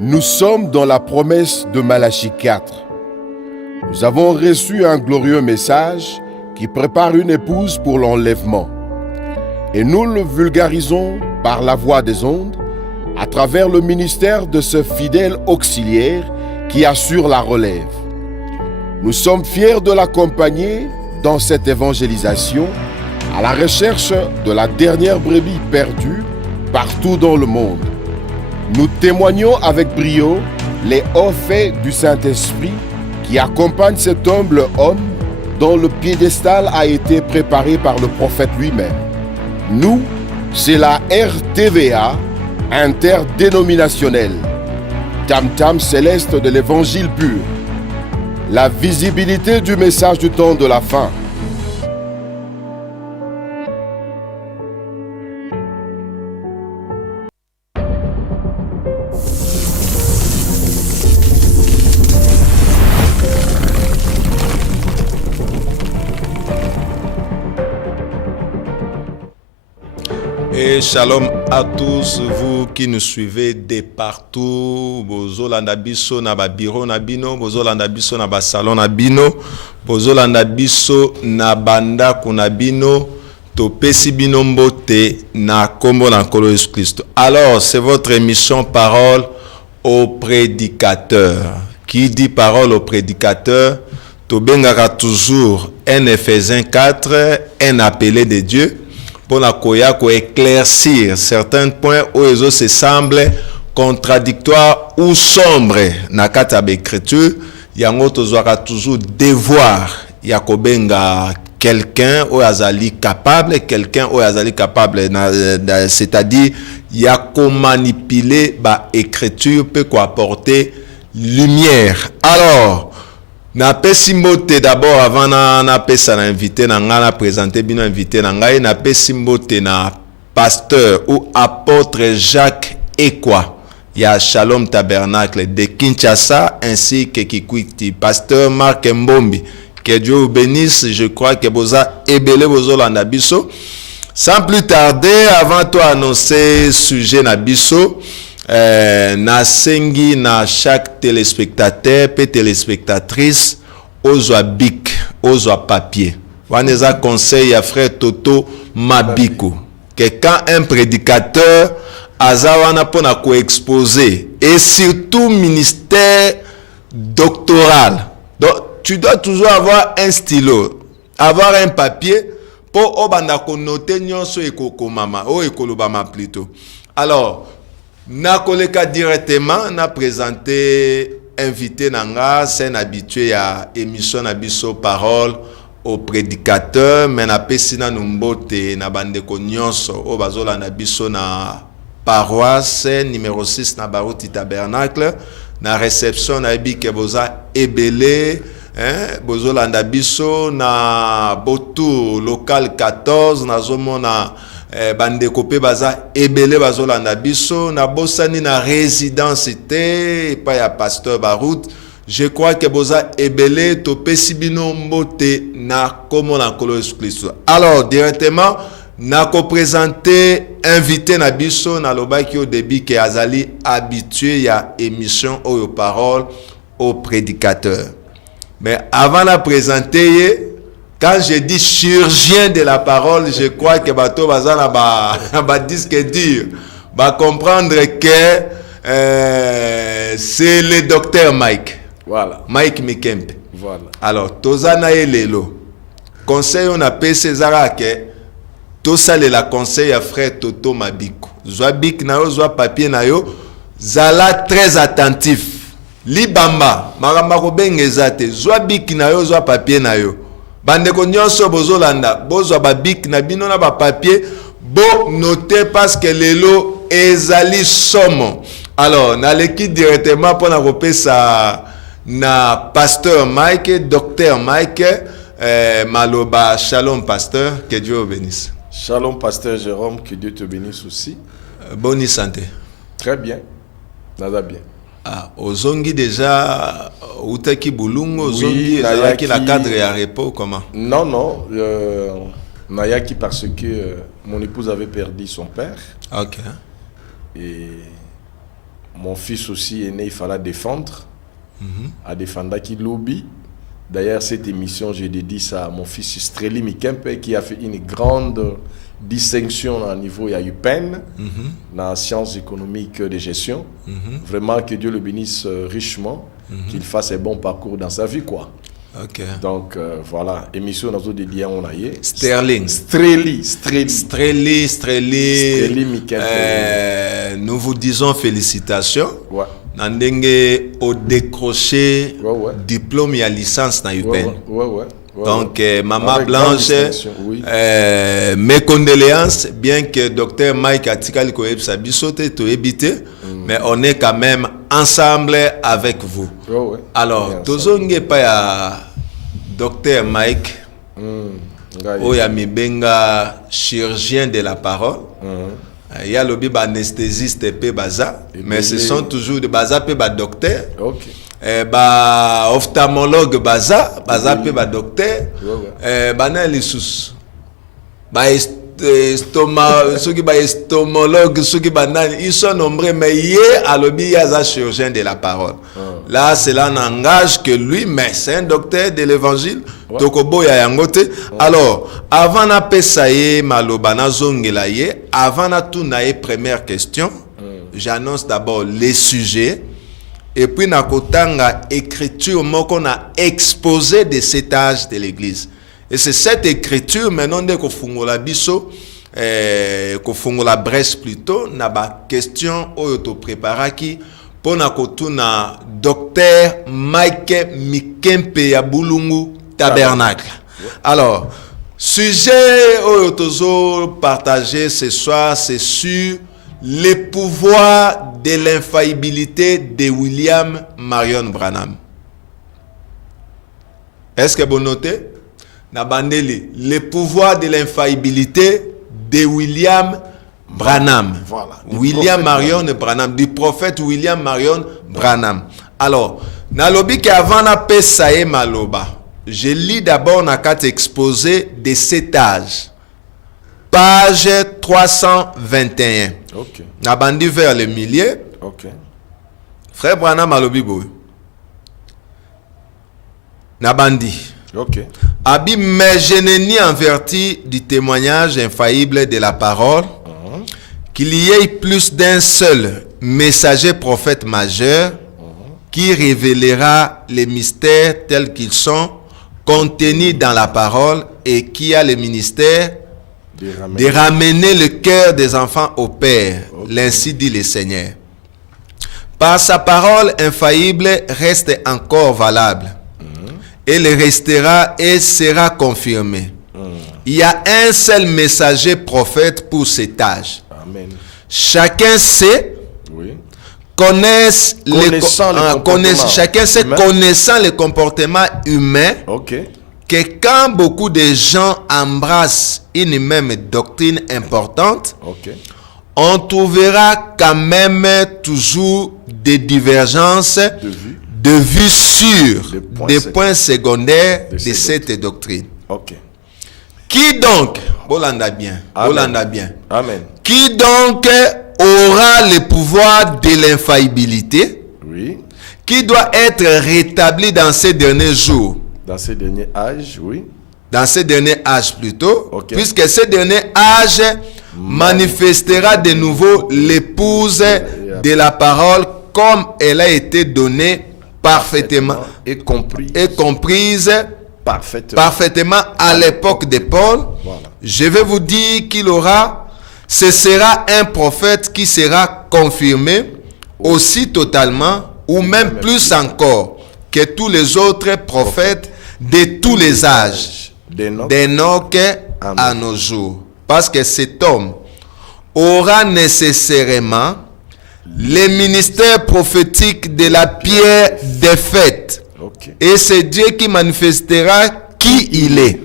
Nous sommes dans la promesse de Malachie 4. Nous avons reçu un glorieux message qui prépare une épouse pour l'enlèvement. Et nous le vulgarisons par la voix des ondes, à travers le ministère de ce fidèle auxiliaire qui assure la relève. Nous sommes fiers de l'accompagner dans cette évangélisation à la recherche de la dernière brebis perdue partout dans le monde. Nous témoignons avec brio les hauts faits du Saint-Esprit qui accompagnent cet humble homme dont le piédestal a été préparé par le prophète lui-même. Nous, c'est la RTVA interdénominationnelle, tam-tam céleste de l'évangile pur, la visibilité du message du temps de la fin. Et shalom à tous vous qui nous suivez de partout. Bozolanda biso na ba bureau na bino, bozolanda biso na ba salon na bino, bozolanda biso na banda kuna bino, topesi bino mbote na kombo na nkolo Yesu Christ. Alors, c'est votre émission Parole au prédicateur. Qui dit parole au prédicateur, tobengaka toujours un Éphésiens 4, un appelé de Dieu. Pour la koya ko éclaircir certains points où ils se semblent contradictoires ou sombres na kata l'écriture, yango tozwaka toujours devoir ya kobenga quelqu'un ou azali capable, c'est-à-dire ya ko manipuler ba écriture peut ko apporter lumière. Alors na pesi mbote d'abord avant na pesa na invité na nga na présenter bino invité na ngai na pesi mbote na pasteur ou apôtre Jacques Ekwa ya Shalom Tabernacle de Kinshasa ainsi que Kikwiti, pasteur Marc Mbombi, que Dieu vous bénisse. Je crois que boza ebele bozolanda biso. Sans plus tarder, avant toi annoncer sujet na biso, na sengi na chaque téléspectateur et téléspectatrice ozwa bic, ozwa papier. Waneza conseil à frère Toto Mabiko que quand un prédicateur azawana pona ko exposer et surtout ministère doctoral, donc tu dois toujours avoir un stylo, avoir un papier pour obanda ko noter nyonso ekoko mama o ekoloba ma plutôt. Alors na koleka directement na présenté invité nanga, c'est un habitué à émission na biso parole au prédicateur, mais na pesina numbote na bande ko nyonso o bazola na biso na paroisse numéro 6 na Baruti Tabernacle na réception na bike boza ebele bozola na biso na botu local 14 na zomona bande kopé baza ebele bazolanda biso na bosani na résidence te pa ya pasteur Barout. Je crois que boza ebele to pesi bino mbote na komo na nkolo Yesu Kristo. Alors directement na ko présenter invité na biso na lobaki au début que azali habitué ya émission Oyo Parole au prédicateur. Mais avant la présenter, quand je dis chirurgien de la parole, je crois que bato bazana ba disque dur, ba comprendre que c'est le docteur Mike. Voilà. Mike Mikempe. Voilà. Alors, tozana elelo. Conseil on appelle César que tosale la conseil à frère Toto Mabiko. Zwa bic na yo, zwa papier na yo, zala très attentif. Libamba, maramba ko bengezate, zwa bic na yo, zwa papier na yo. Bande ko nyonso bozolanda bozwa ba bic na bino na ba papier bo noter parce que lelo ezali somo. Alors na l'équipe directement pour na repesa na pasteur Mike, docteur Mike, maloba shalom pasteur, que Dieu vous bénisse. Shalom pasteur Jérôme, que Dieu te bénisse aussi. Bonne santé. Très bien. Nada bien. Ah, ozongi déjà utaki bulungu, ozongi ezalaki la cadre ya repos comment? Non, Nayaki parce que mon épouse avait perdu son père. OK. Et mon fils aussi est né, il fallait défendre. À défendre qui lobby. D'ailleurs, cette émission, j'ai dédié ça à mon fils Streli Mikempe qui a fait une grande distinction au niveau de UPenn, dans la sciences économiques de gestion. Vraiment, que Dieu le bénisse richement, qu'il fasse un bon parcours dans sa vie, quoi. Ok. Donc, voilà, émission dans de liens on a eu. Sterling. Streli Mikempe. Nous vous disons félicitations. Ouais. Nandenge au décroché Ouais. diplôme et licence dans UPenn. Ouais. Donc, Maman Avec Blanche, oui. mes condoléances, bien que Dr Mike Atikali Koeb Sabisote to évité, mais on est quand même ensemble avec vous. Ouais. Alors, tozonge pa ya Dr Mike, oya mibenga chirurgien de la parole. Il y a le anesthésiste pe baza, mais ce sont toujours des baza pe ba docteur. Ok. Ophtalmologue baza pe ba docteur. Bana lisus. Estomologue, ils sont nombreux, mais hier, à l'obi, il y a un chirurgien de la parole. Là, cela n'engage que lui, mais c'est un docteur de l'évangile. Tokobo ya yangote. Alors, avant na pesaye malobana zongelaye, avant na tunaye première question, j'annonce d'abord les sujets. Et puis, na kotanga écriture, moko na exposé de cet âge de l'église. Et c'est cette écriture, maintenant, dès qu'on fungola biso, qu'on fungola brèche plutôt, na ba question oyo prépara qui pour na kotuna docteur Mike Mikempe ya Bulungu Tabernacle. Alors, sujet oyo tozo partagé ce soir, c'est sur les pouvoirs de l'infaillibilité de William Marion Branham. Est-ce que vous notez? Nabandeli, les pouvoirs de l'infaillibilité de William Branham. Voilà. William Marion Branham, du prophète William Marion Branham. Alors, nalobi ki avant na pesaye maloba. Je lis d'abord na carte exposé de cet âge. Page 321. Ok. Nabandi vers le milieu. Ok. Frère Branham malobi boy. Nabandi. Ok. Abi, mais je n'ai ni en vertu du témoignage infaillible de la parole qu'il y ait plus d'un seul messager prophète majeur qui révélera les mystères tels qu'ils sont contenus dans la parole et qui a le ministère de ramener le cœur des enfants au Père. L'ainsi dit le Seigneur. Par sa parole infaillible reste encore valable. Et le restera et sera confirmé. Il y a un seul messager prophète pour cet âge. Amen. Chacun sait, connaissant le comportement humain, que quand beaucoup de gens embrassent une même doctrine importante, on trouvera quand même toujours des divergences de vue sur des points secondaires de cette doctrine. Qui donc, Bolanda bien, Amen. Qui donc aura le pouvoir de l'infaillibilité, qui doit être rétabli dans ces derniers jours, dans ces derniers âges, dans ces derniers âges plutôt, puisque ces derniers âges manifestera de nouveau l'épouse de la parole comme elle a été donnée parfaitement et comprise parfaitement à l'époque de Paul. Je vais vous dire qu'il aura, ce sera un prophète qui sera confirmé aussi totalement ou même plus encore que tous les autres prophètes de tous les âges, d'Enoch à nos jours. Parce que cet homme aura nécessairement le ministère prophétique de la pierre défaite. Et c'est Dieu qui manifestera qui il est.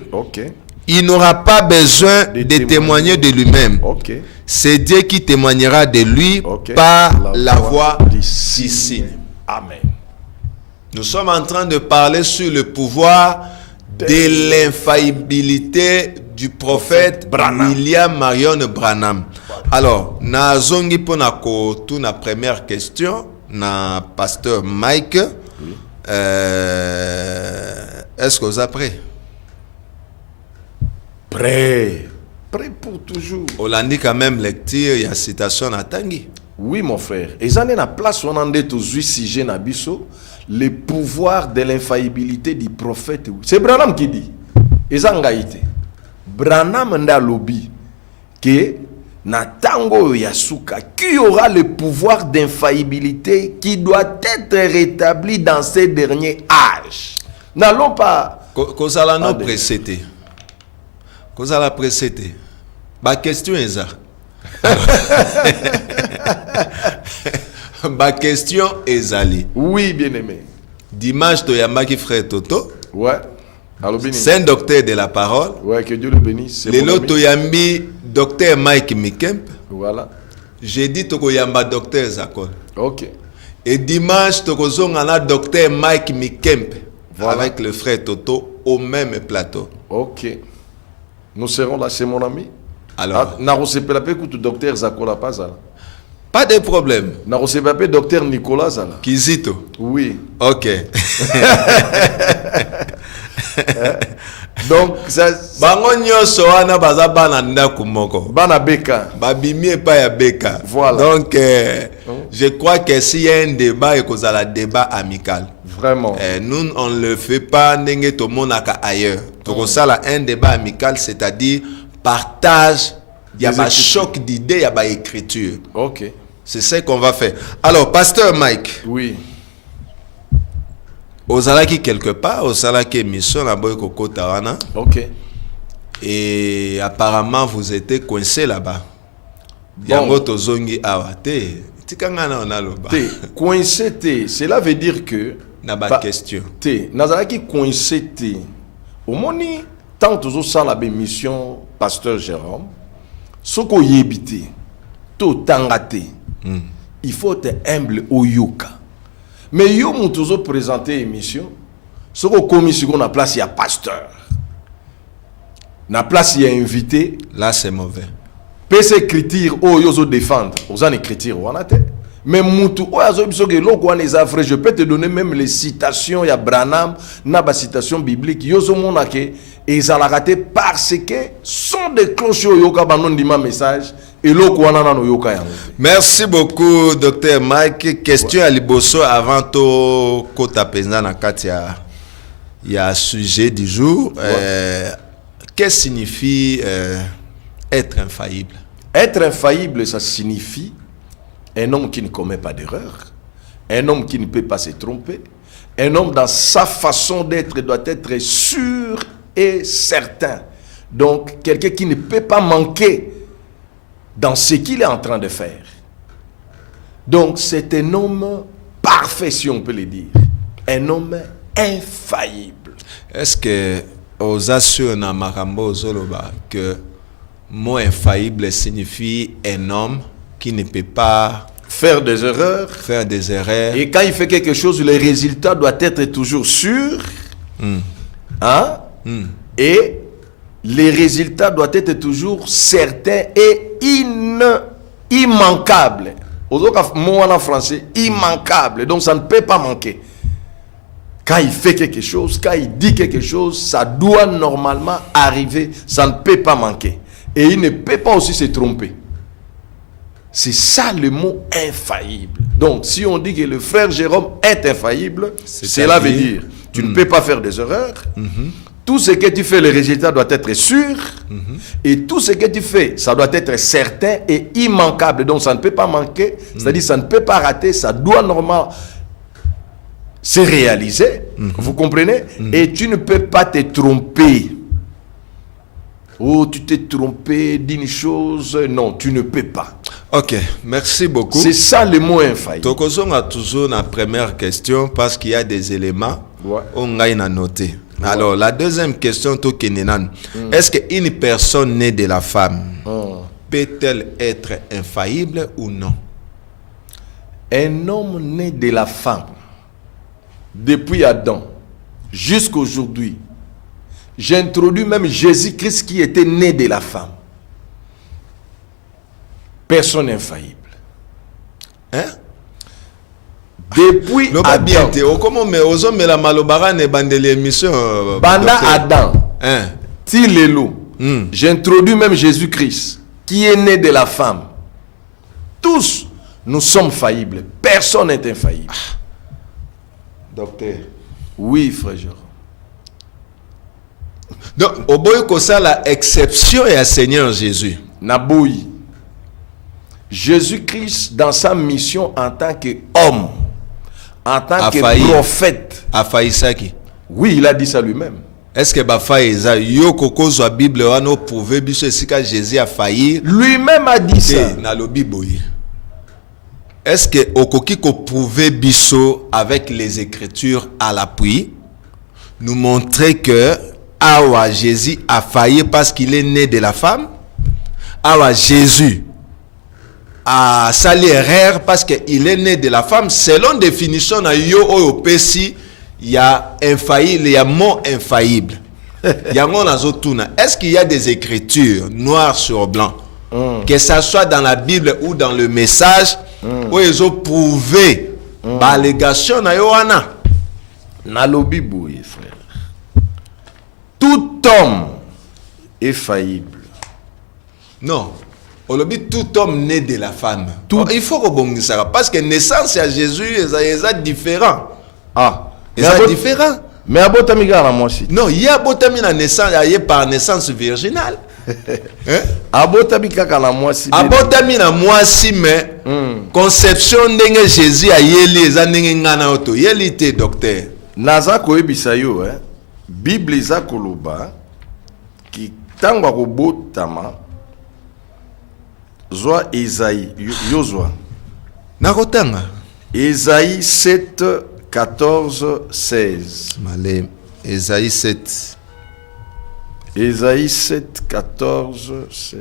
Il n'aura pas besoin de témoigner de lui-même. C'est Dieu qui témoignera de lui par la voix d'ici. Amen. Nous sommes en train de parler sur le pouvoir de l'infaillibilité du prophète William Marion Branham. Alors, na zongi pona ko tout na première question na pasteur Mike. Oui. Est-ce que vous êtes prêts? Prêt pour toujours. Olandi quand même lecture, il y a citation na tangi. Oui, mon frère. Et ça n'est la place où on en est aux sujet na biso, le pouvoir de l'infaillibilité du prophète. C'est Branham qui dit. Et ça ngaïté. Branham nda lobby que na tango yasuka qui aura le pouvoir d'infaillibilité qui doit être rétabli dans ces derniers âges. N'allons pas. Kozala no précédé. Kozala précédé. Ma question est ça. Ma question est allée. Oui, bien-aimé. Dimanche, Toyamaki frère Toto. Ouais. C'est un docteur de la parole. Ouais, que Dieu le bénisse. Le lot Toyambi, docteur Mike Mikemp. Voilà. J'ai dit Tokoyamba docteur Zakol. Ok. Et dimanche, Tokozongana docteur Mike Mikemp. Voilà. Avec le frère Toto au même plateau. Ok. Nous serons là, c'est mon ami. Alors, docteur Zakola Pazala. pas de problème. Docteur Nicolas Zala. Kizito. Oui. Ok. Donc, ça. Bango nyonso wana baza bana ndaku moko. Bana Beka. Babimi pa ya Beka. Voilà. Donc, je crois que s'il y a un débat, il y a un débat amical. Vraiment. Nous, on ne le fait pas n'enge to monaka ailleurs. Donc, ça, là, un débat amical, c'est-à-dire partage, il y a un choc d'idées, il y a une écriture. Ok. C'est ça qu'on va faire. Alors, pasteur Mike. Oui. Ozalaki quelque part, Ozalaki émission à Boy Koko Tawana. Ok. Et apparemment, vous étiez coincé là-bas. Bon. Coincé, cela veut dire que. N'a pas question. Nazaraki coincé. Au moni, tant toujours sans la mission, pasteur Jérôme, ce qu'on y habite, tout tangate, il faut être humble au yoka. Mais yo m'ont toujours présenté émission, ce qu'on commission na place il y a pasteur, na place il y a invité. Là c'est mauvais. PC écriture oh yo défendre, aux en écriture on a te. Mais mutu o azo biso ke loko wana les frère, je peux te donner même les citations ya Branham na ba citation biblique yo zo mona ke ezalaka parce que sont des cloches yo ka banon dima message et loko wana na no yoka yango. Merci beaucoup docteur Mike. Question à Liboso avant to kota penza na kati ya sujet du jour. Qu'est-ce que signifie être infaillible? Être infaillible, ça signifie un homme qui ne commet pas d'erreur, un homme qui ne peut pas se tromper, un homme dans sa façon d'être doit être sûr et certain. Donc, quelqu'un qui ne peut pas manquer dans ce qu'il est en train de faire. Donc, c'est un homme parfait, si on peut le dire. Un homme infaillible. Est-ce que aux assurés na makambo zoloba que mot infaillible signifie un homme qui ne peut pas faire des erreurs. Et quand il fait quelque chose, le résultat doit être toujours sûr. Hein? Et les résultats doivent être toujours certains et immanquables. Mot en français, immanquable. Donc ça ne peut pas manquer. Quand il fait quelque chose, quand il dit quelque chose, ça doit normalement arriver. Ça ne peut pas manquer. Et il ne peut pas aussi se tromper. C'est ça le mot infaillible. Donc, si on dit que le frère Jérôme est infaillible, cela veut dire tu ne peux pas faire des erreurs. Tout ce que tu fais, le résultat doit être sûr. Et tout ce que tu fais, ça doit être certain et immanquable. Donc, ça ne peut pas manquer. C'est-à-dire, ça ne peut pas rater. Ça doit normalement se réaliser. Vous comprenez? Et tu ne peux pas te tromper. Oh, tu t'es trompé d'une chose. Non, tu ne peux pas. Ok, merci beaucoup. C'est ça le mot infaillible. Tokozon a toujours la première question parce qu'il y a des éléments on a noté. Alors, la deuxième question, est-ce qu'une personne née de la femme peut-elle être infaillible ou non? Un homme né de la femme, depuis Adam jusqu'à aujourd'hui, J'introduis même Jésus-Christ qui était né de la femme. Personne infaillible. Hein? Depuis Adam. Comment mais aux hommes la malobara ne bande l'émission Banda Adam. Hein? Tilelo. J'introduis même Jésus-Christ qui est né de la femme. Tous, nous sommes faillibles. Personne n'est infaillible. Docteur. Oui, frère Jérôme. Donc, au bout que ça, la exception est à Seigneur Jésus. Naboui. Jésus-Christ, dans sa mission en tant qu'homme, en tant que prophète. A failli ça qui? Oui, il a dit ça lui-même. Est-ce que Bafaïza, yo koko zo Bible wano prouvé biso sika Jésus a failli? Lui-même a dit ça. Na lo Bible. Est-ce que okoki ko prouvé biso avec les Écritures à l'appui, nous montrer que Awa Jésus a failli parce qu'il est né de la femme? Awa Jésus a sali erreur parce qu'il est né de la femme? Selon définition na yo oyo pesi, il y a infaillible, il y a mot infaillible. Il y a mon azotuna. Est-ce qu'il y a des écritures noir sur blanc, que ça soit dans la Bible ou dans le message, où ils ont prouvé l'allégation na yoana? Na lo Bible, frère. Tout homme est faillible. Non. On le dit tout homme né de la femme. Tout. Il faut rebondir ça parce que naissance à Jésus est différent. Ah. C'est différent. Mais abotamika na mwasi. Non, il y a abotamika naissance, il y a par naissance virginale. Abotamika na mwasi. Abotamika mwasi mais conception ndenge Jésus a yeli eza ndenge ngana oto. Yeli te docteur. Naza koyebisa yo Bible eza koloba ki tangwa kobotama Zwa Esaïe Yozwa. Nakotanga. Esaïe 7 14 16. Malé, Esaïe 7. Esaïe 7, 14, 16.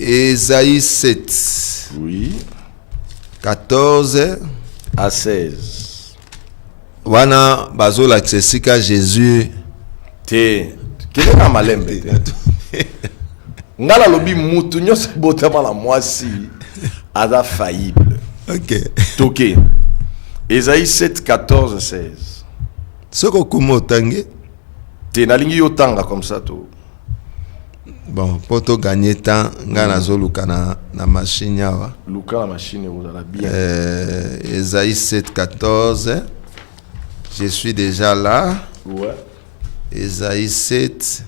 Esaïe 7. Oui. 14 à 16. Wana bazola tsesika Jésus. Te. Quel est malembe? Ngala lobi mutu nyose botama la mwasi aza faillible. OK. Toké. Esaïe 7, 14, 16. Soko kumo tangue. Te nalingi yo tanga comme ça to. Bon, pour to gagner temps, ngana zoluka na machine yawa. Luka la machine vous la bien. Esaïe 7, 14. Je suis déjà là. Ouais. Esaïe 7,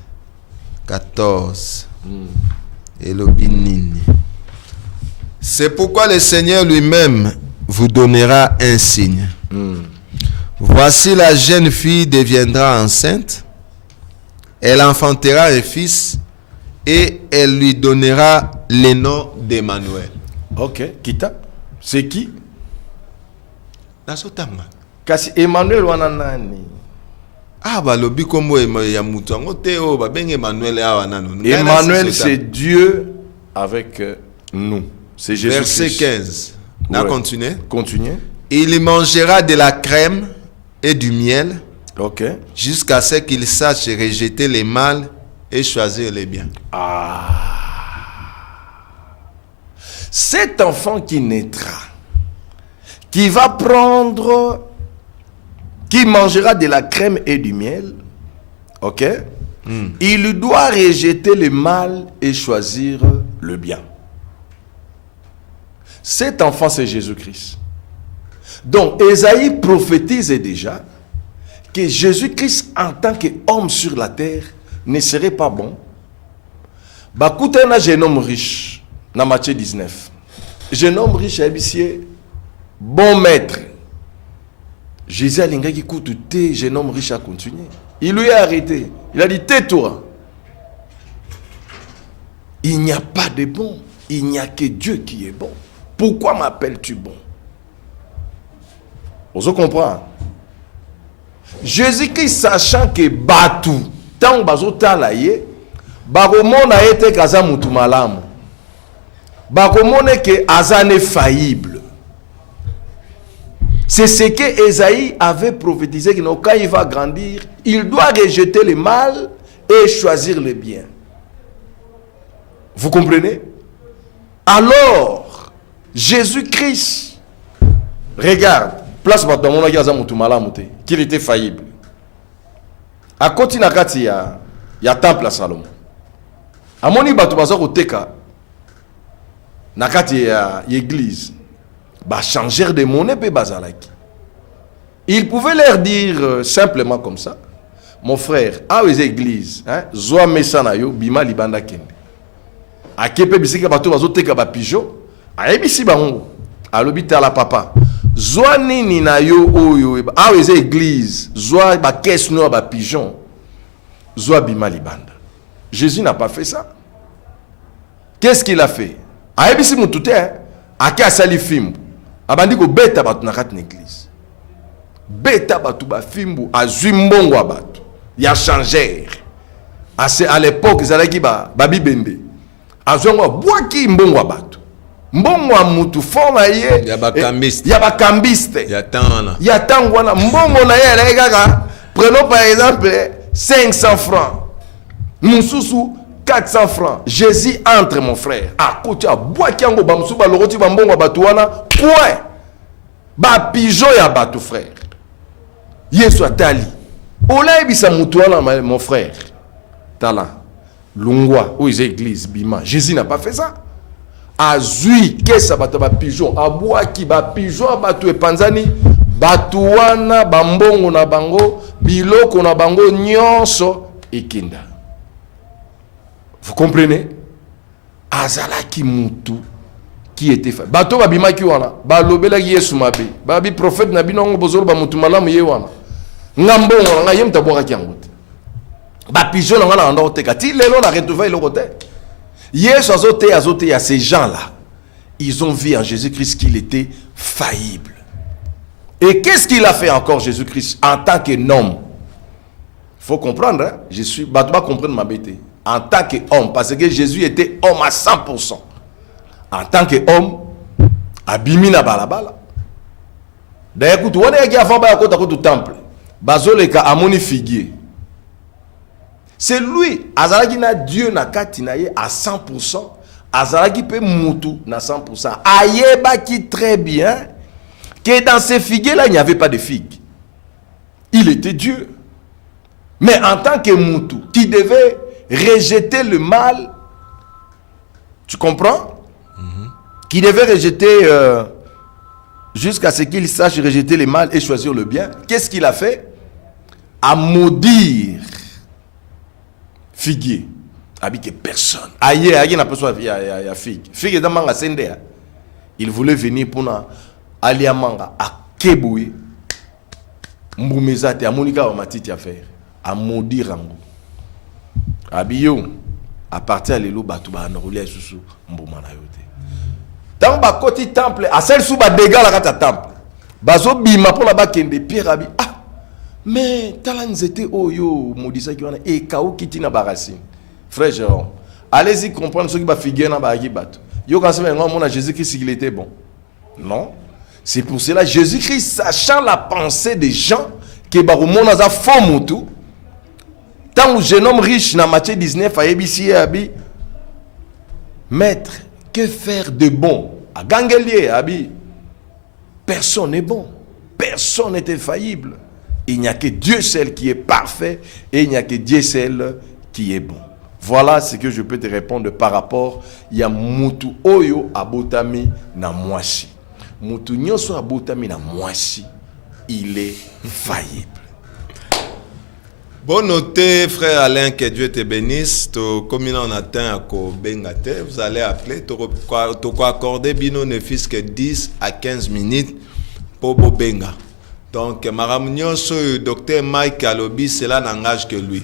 14. Et le binini. C'est pourquoi le Seigneur lui-même vous donnera un signe. Voici la jeune fille deviendra enceinte. Elle enfantera un fils et elle lui donnera le nom d'Emmanuel. Ok, kita. C'est qui? Nasotama. Kasi Emmanuel wana nani? Ah bah lobi kombo ya mutu ngo te o ba benge Emmanuel awa nano. Emmanuel c'est Dieu avec nous. C'est Jésus. Verset 15. On continue. Continuez. Il mangera de la crème et du miel. OK. Jusqu'à ce qu'il sache rejeter les mal et choisir les biens. Ah. Cet enfant qui naîtra, qui va prendre, qui mangera de la crème et du miel, ok? Il doit rejeter le mal et choisir le bien. Cet enfant, c'est Jésus-Christ. Donc, Esaïe prophétise déjà que Jésus-Christ, en tant qu'homme sur la terre, ne serait pas bon. Bakoute un jeune homme riche, dans Matthieu 19. Jeune homme riche, bon maître. Jésus a dit qu'il écoute, jeune homme riche a continué. Il lui a arrêté. Il a dit, tais-toi. Il n'y a pas de bon. Il n'y a que Dieu qui est bon. Pourquoi m'appelles-tu bon? Vous comprenez? Jésus-Christ, sachant que Batou, tant bazo talaye, bakomona ete kaza mutu malamu. Bakomone que azane faillible. C'est ce que Ésaïe avait prophétisé, que quand il va grandir, il doit rejeter le mal et choisir le bien. Vous comprenez? Alors, Jésus-Christ, regarde, place dans mon qu'il était faillible. À côté il y a temple à Salomon. À mon niveau, nakati ya église ba changer de monnaie pe bazalaki. Il pouvait leur dire simplement comme ça, mon frère, à les églises, hein, zoa mesana yo bima libanda kende. A kepe bisika bato bazoteka ba pigeon, a ebisi bango. A l'hôpital la papa. Zoa nini na yo oyo a les églises, zoa ba caisse no ba pigeon. Zoa bima libanda. Jésus n'a pas fait ça. Qu'est-ce qu'il a fait? Aebisi mutute ake asali fimbu abandi ko beta batu na kati na église beta batu ba fimbu azwi mbongo wa batu ya changer à l'époque zalaki ba bibende azwi ngo bwaki mbongo wa batu mbongo wa mutu forma ye ya bakambiste ya tangwana mbongo na ye ala kaka prenons par exemple 500 francs mususu 400 francs. Jésus entre, mon frère. À côté, à bois qui ango bamsou ba loroti bambongo batouana. Point. Ba pigeon ya batou, frère. Yesu atali. Ola ebisa mutouana, mon frère. Tala. Lungwa. Où est l'église? Bima. Jésus n'a pas fait ça. Azui. Qu'est-ce que ba pigeon? A bois qui ba pigeon batou et panzani. Batouana bambongo na bango. Biloko na bango nyonso. Ikinda. Vous comprenez? Azalaki mutu qui était fait. Bato babima ki wana, ba lobela Yesu mabe. Babi prophète na bino ngo bozolo ba mutu malamu ye wana. Ngambo nga yem tabora ki angote. Ba pigeon nga na ndo teka. Ti lelo na retrouver le côté. Yesu azote ya ces gens-là. Ils ont vu en Jésus-Christ qu'il était faillible. Et qu'est-ce qu'il a fait encore Jésus-Christ en tant qu'homme? Faut comprendre, hein? Je suis bato ba comprendre ma bête. En tant qu'homme, parce que Jésus était homme à 100%. En tant qu'homme, abimina balabala. D'ailleurs, écoute, on est avant au temple. Bazoleka amoni figuier. C'est lui, Azalaki na Dieu na katinaye à 100%. Azalaki pe mutu na 100%. Ayeba qui très bien que dans ces figuiers là, il n'y avait pas de figues. Il était Dieu. Mais en tant que mutu, qui devait rejeter le mal, tu comprends? Qui devait rejeter jusqu'à ce qu'il sache rejeter le mal et choisir le bien. Qu'est-ce qu'il a fait? À maudire figuier. Avec personne. Aïe, n'a pas besoin de figue. Figue est dans manga sende. Il voulait venir pour aller à manga à Keboué. Mboumezate à Monica au matiti à faire. À maudire en Abiyo, à partir de l'élo, batu ba enroulé sous mbomana yote. Tant ba koti temple, à celle sous ba dégâts la kata temple. Bazo bima pour la bakende pierre abi. Ah, mais talan zete oyo modisa ki wana e kaou kiti na barasine. Frère Jérôme, allez-y comprendre ce qui va figurer dans ba batu. Yo quand c'est vraiment mon Jésus-Christ il était bon. Non, c'est pour cela Jésus-Christ sachant la pensée des gens que ba mona za faux mutu. Tant que jeune homme riche dans Matthieu 19 a ébissi abi maître, que faire de bon? À Gangelier abi, personne n'est bon, personne n'est infaillible. Il n'y a que Dieu seul qui est parfait et il n'y a que Dieu seul qui est bon. Voilà ce que je peux te répondre par rapport ya mutu oyo abotami na mwasi. Mutu nyoso abotami na mwasi, il est faillible. Bon noté, frère Alain, que Dieu te bénisse. Comme on atteint à Bengate, vous allez appeler, tu accorder bino ne fils que 10 à 15 minutes pour Bobenga. Donc, Maramunyon, le docteur Mike Alobi, cela n'engage que lui.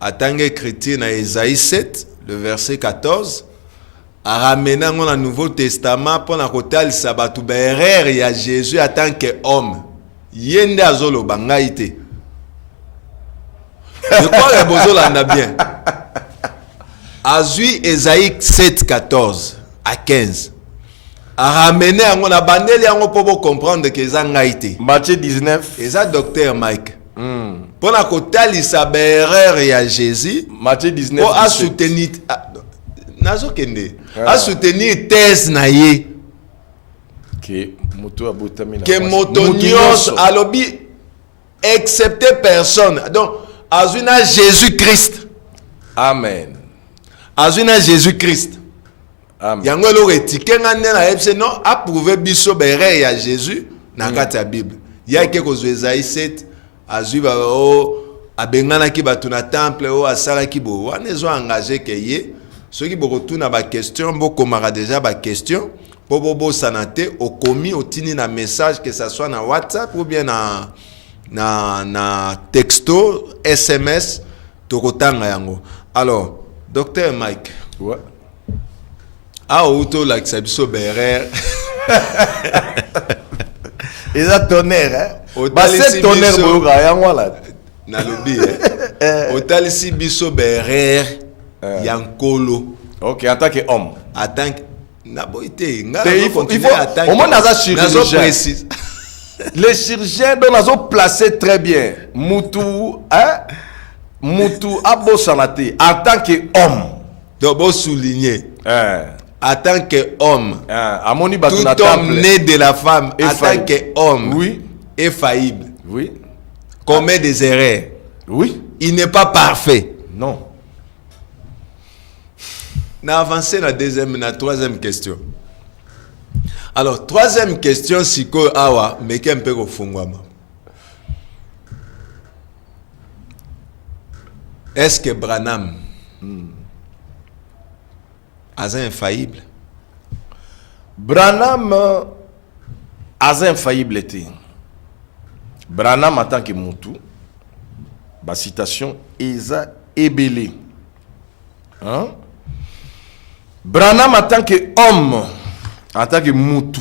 Attends chrétien dans Ésaïe 7, le verset 14, a ramené dans le Nouveau Testament pour la côté al sabatu berer ya Jésus en tant qu'homme. Yende azolo bangaite. Je crois que Bozo en a bien. Azui Ésaïe 7, 14 à 15. a ramené yango na bandeli yango pour comprendre que eza ngai te. Matthieu 19. Eza docteur Mike. Pour la kotalisa ba erreur ya Jésus. Matthieu 19. Pour a soutenir nazo kende. A soutenir thèse na ye. Que moto abotami na. Que moto nyos alobi excepté personne. Donc azuna Jésus-Christ. Amen. Azuna Jésus-Christ. Amen. Yango lo retikenga na epse non approuver biso ba erreur ya Jésus na kati ya Bible. Ya ke ko Esaïe 7 azui ba o abengana ki batu na temple o asala ki bo wana zo engagé ke ye ceux qui bokotu na ba question bokomaka déjà ba question po bobo sanate o komi o tini na message que ça soit na WhatsApp ou bien na texto SMS tokotanga yango. Alors docteur Mike, ouais. Auto l'acception berère. Et ça tonnerre hein. Bah c'est tonnerre boyoka yango la. Na lobi hein. Otalisi biso berère yankolo. OK, en tant qu'homme. En tant que na boité nga il faut au moins naza chirurgien. Les chirurgiens dont nazo placé très bien. Mutu hein? Mutu abo sanate en tant qu'homme. Donc bon souligner. En tant qu'homme, tout homme né de la femme, en tant qu'homme, oui, est faillible. Oui. Commet des erreurs. Oui. Il n'est pas parfait. Non. On a avancé la troisième question. Alors, troisième question, c'est que awa, mais qu'un peu au fond. Est-ce que Branham est infaillible? Branham est infaillible. Branham en tant que Moutou, ma citation, Eza Ebele. Hein? Branham en tant qu'homme, en tant que Moutou,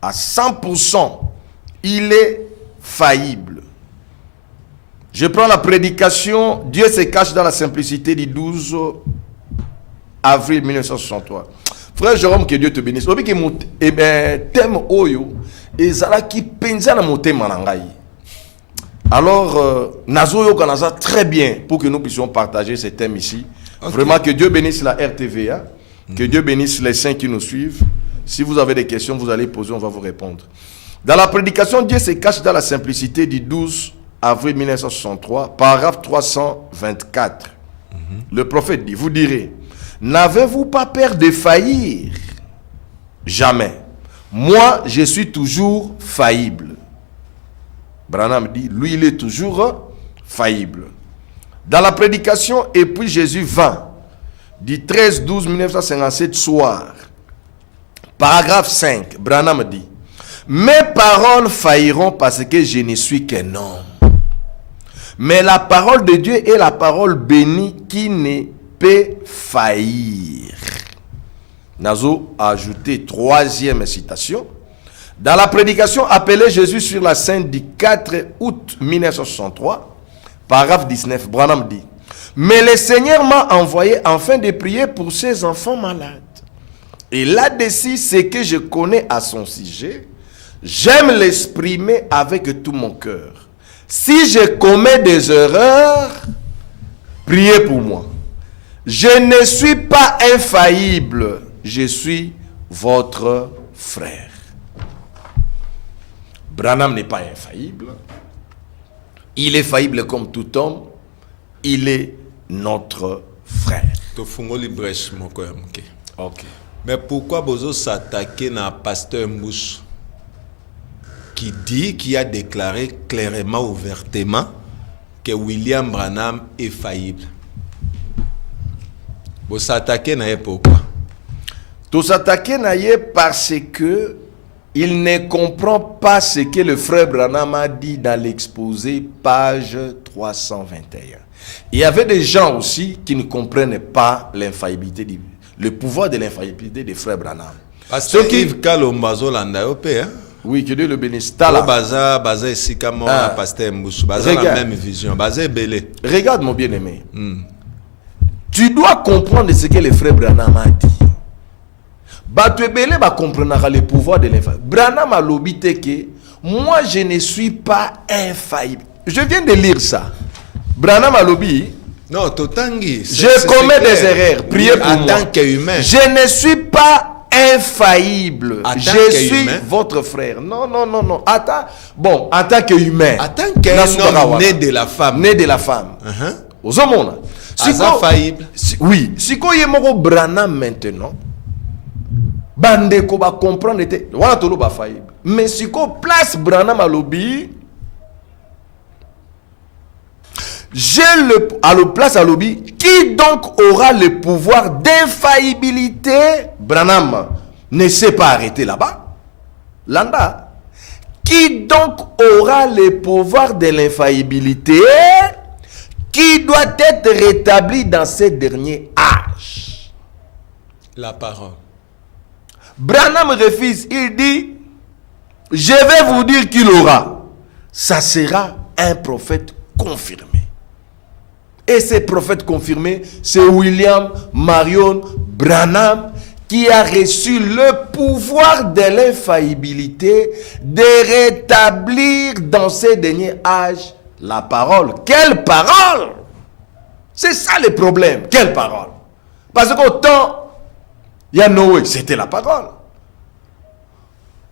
à 100%, il est faillible. Je prends la prédication, Dieu se cache dans la simplicité du 12 avril 1963. Frère Jérôme, que Dieu te bénisse. Obi que mon thème oyo ezala ki penza na motema na ngai. Alors nazo yo kanaza très bien pour que nous puissions partager ce thème ici. Okay. Vraiment que Dieu bénisse la RTVA, que Dieu bénisse les saints qui nous suivent. Si vous avez des questions, vous allez poser, on va vous répondre. Dans la prédication, Dieu se cache dans la simplicité du 12 avril 1963, paragraphe 324. Le prophète dit, vous direz, n'avez-vous pas peur de faillir? Jamais. Moi, je suis toujours faillible. Branham dit, lui, il est toujours faillible. Dans la prédication, et puis Jésus vint, du 13-12-1957 soir, paragraphe 5, Branham dit, mes paroles failliront parce que je ne suis qu'un homme. Mais la parole de Dieu est la parole bénie qui ne peut faillir. Nazo a ajouté troisième citation. Dans la prédication appelée Jésus sur la scène du 4 août 1963, paragraphe 19, Branham dit, mais le Seigneur m'a envoyé afin de prier pour ses enfants malades. Et là-dessus, ce que je connais à son sujet, j'aime l'exprimer avec tout mon cœur. Si je commets des erreurs, priez pour moi. Je ne suis pas infaillible, je suis votre frère. Branham n'est pas infaillible. Il est faillible comme tout homme. Il est notre frère. Ok. Mais pourquoi vous s'attaquer à un pasteur Mouche qui dit, qui a déclaré clairement, ouvertement, que William Branham est faillible? Vous s'attaquez à pourquoi? Vous s'attaquez à parce que il ne comprend pas ce que le frère Branham a dit dans l'exposé, page 321. Il y avait des gens aussi qui ne comprenaient pas l'infaillibilité, le pouvoir de l'infaillibilité des frères Branham. Parce que Yves Kalombazo l'Andaopé, oui, que Dieu le bénisse. Baza ici comme pasteur Moussou, Baza la même vision, Baza belé. Regarde mon bien-aimé. Tu dois comprendre ce que le frère Branham a dit. Batwebele va comprendre le pouvoir de l'infaillibilité. Branham a l'obité que moi je ne suis pas infaillible. Je viens de lire ça. Branham a l'obité. Non, Totangi. Je commets des erreurs. Priez pour moi. En tant qu'humain. Je ne suis pas infaillible. Je suis humain. votre frère. Non, non, non, non. Attends. Bon, en tant qu'humain. En tant qu'un homme né de la femme. Né de la femme. Aux hommes. Infaillible. Oui. Si vous avez Branham maintenant, bandeko va comprendre était voilà tout le faillible. Mais si vous place Branham à lobby, j'ai le place à lobby qui donc aura le pouvoir d'infaillibilité. Branham ne s'est pas arrêté là-bas. Landa. Qui donc aura le pouvoir de l'infaillibilité qui doit être rétabli dans ces derniers âges. La parole. Branham refuse. Il dit, je vais vous dire qu'il aura. Ça sera un prophète confirmé. Et ce prophète confirmé, c'est William Marion Branham qui a reçu le pouvoir de l'infaillibilité de rétablir dans ces derniers âges la parole. Quelle parole? C'est ça le problème. Quelle parole? Parce qu'autant il y a Noé, c'était la parole.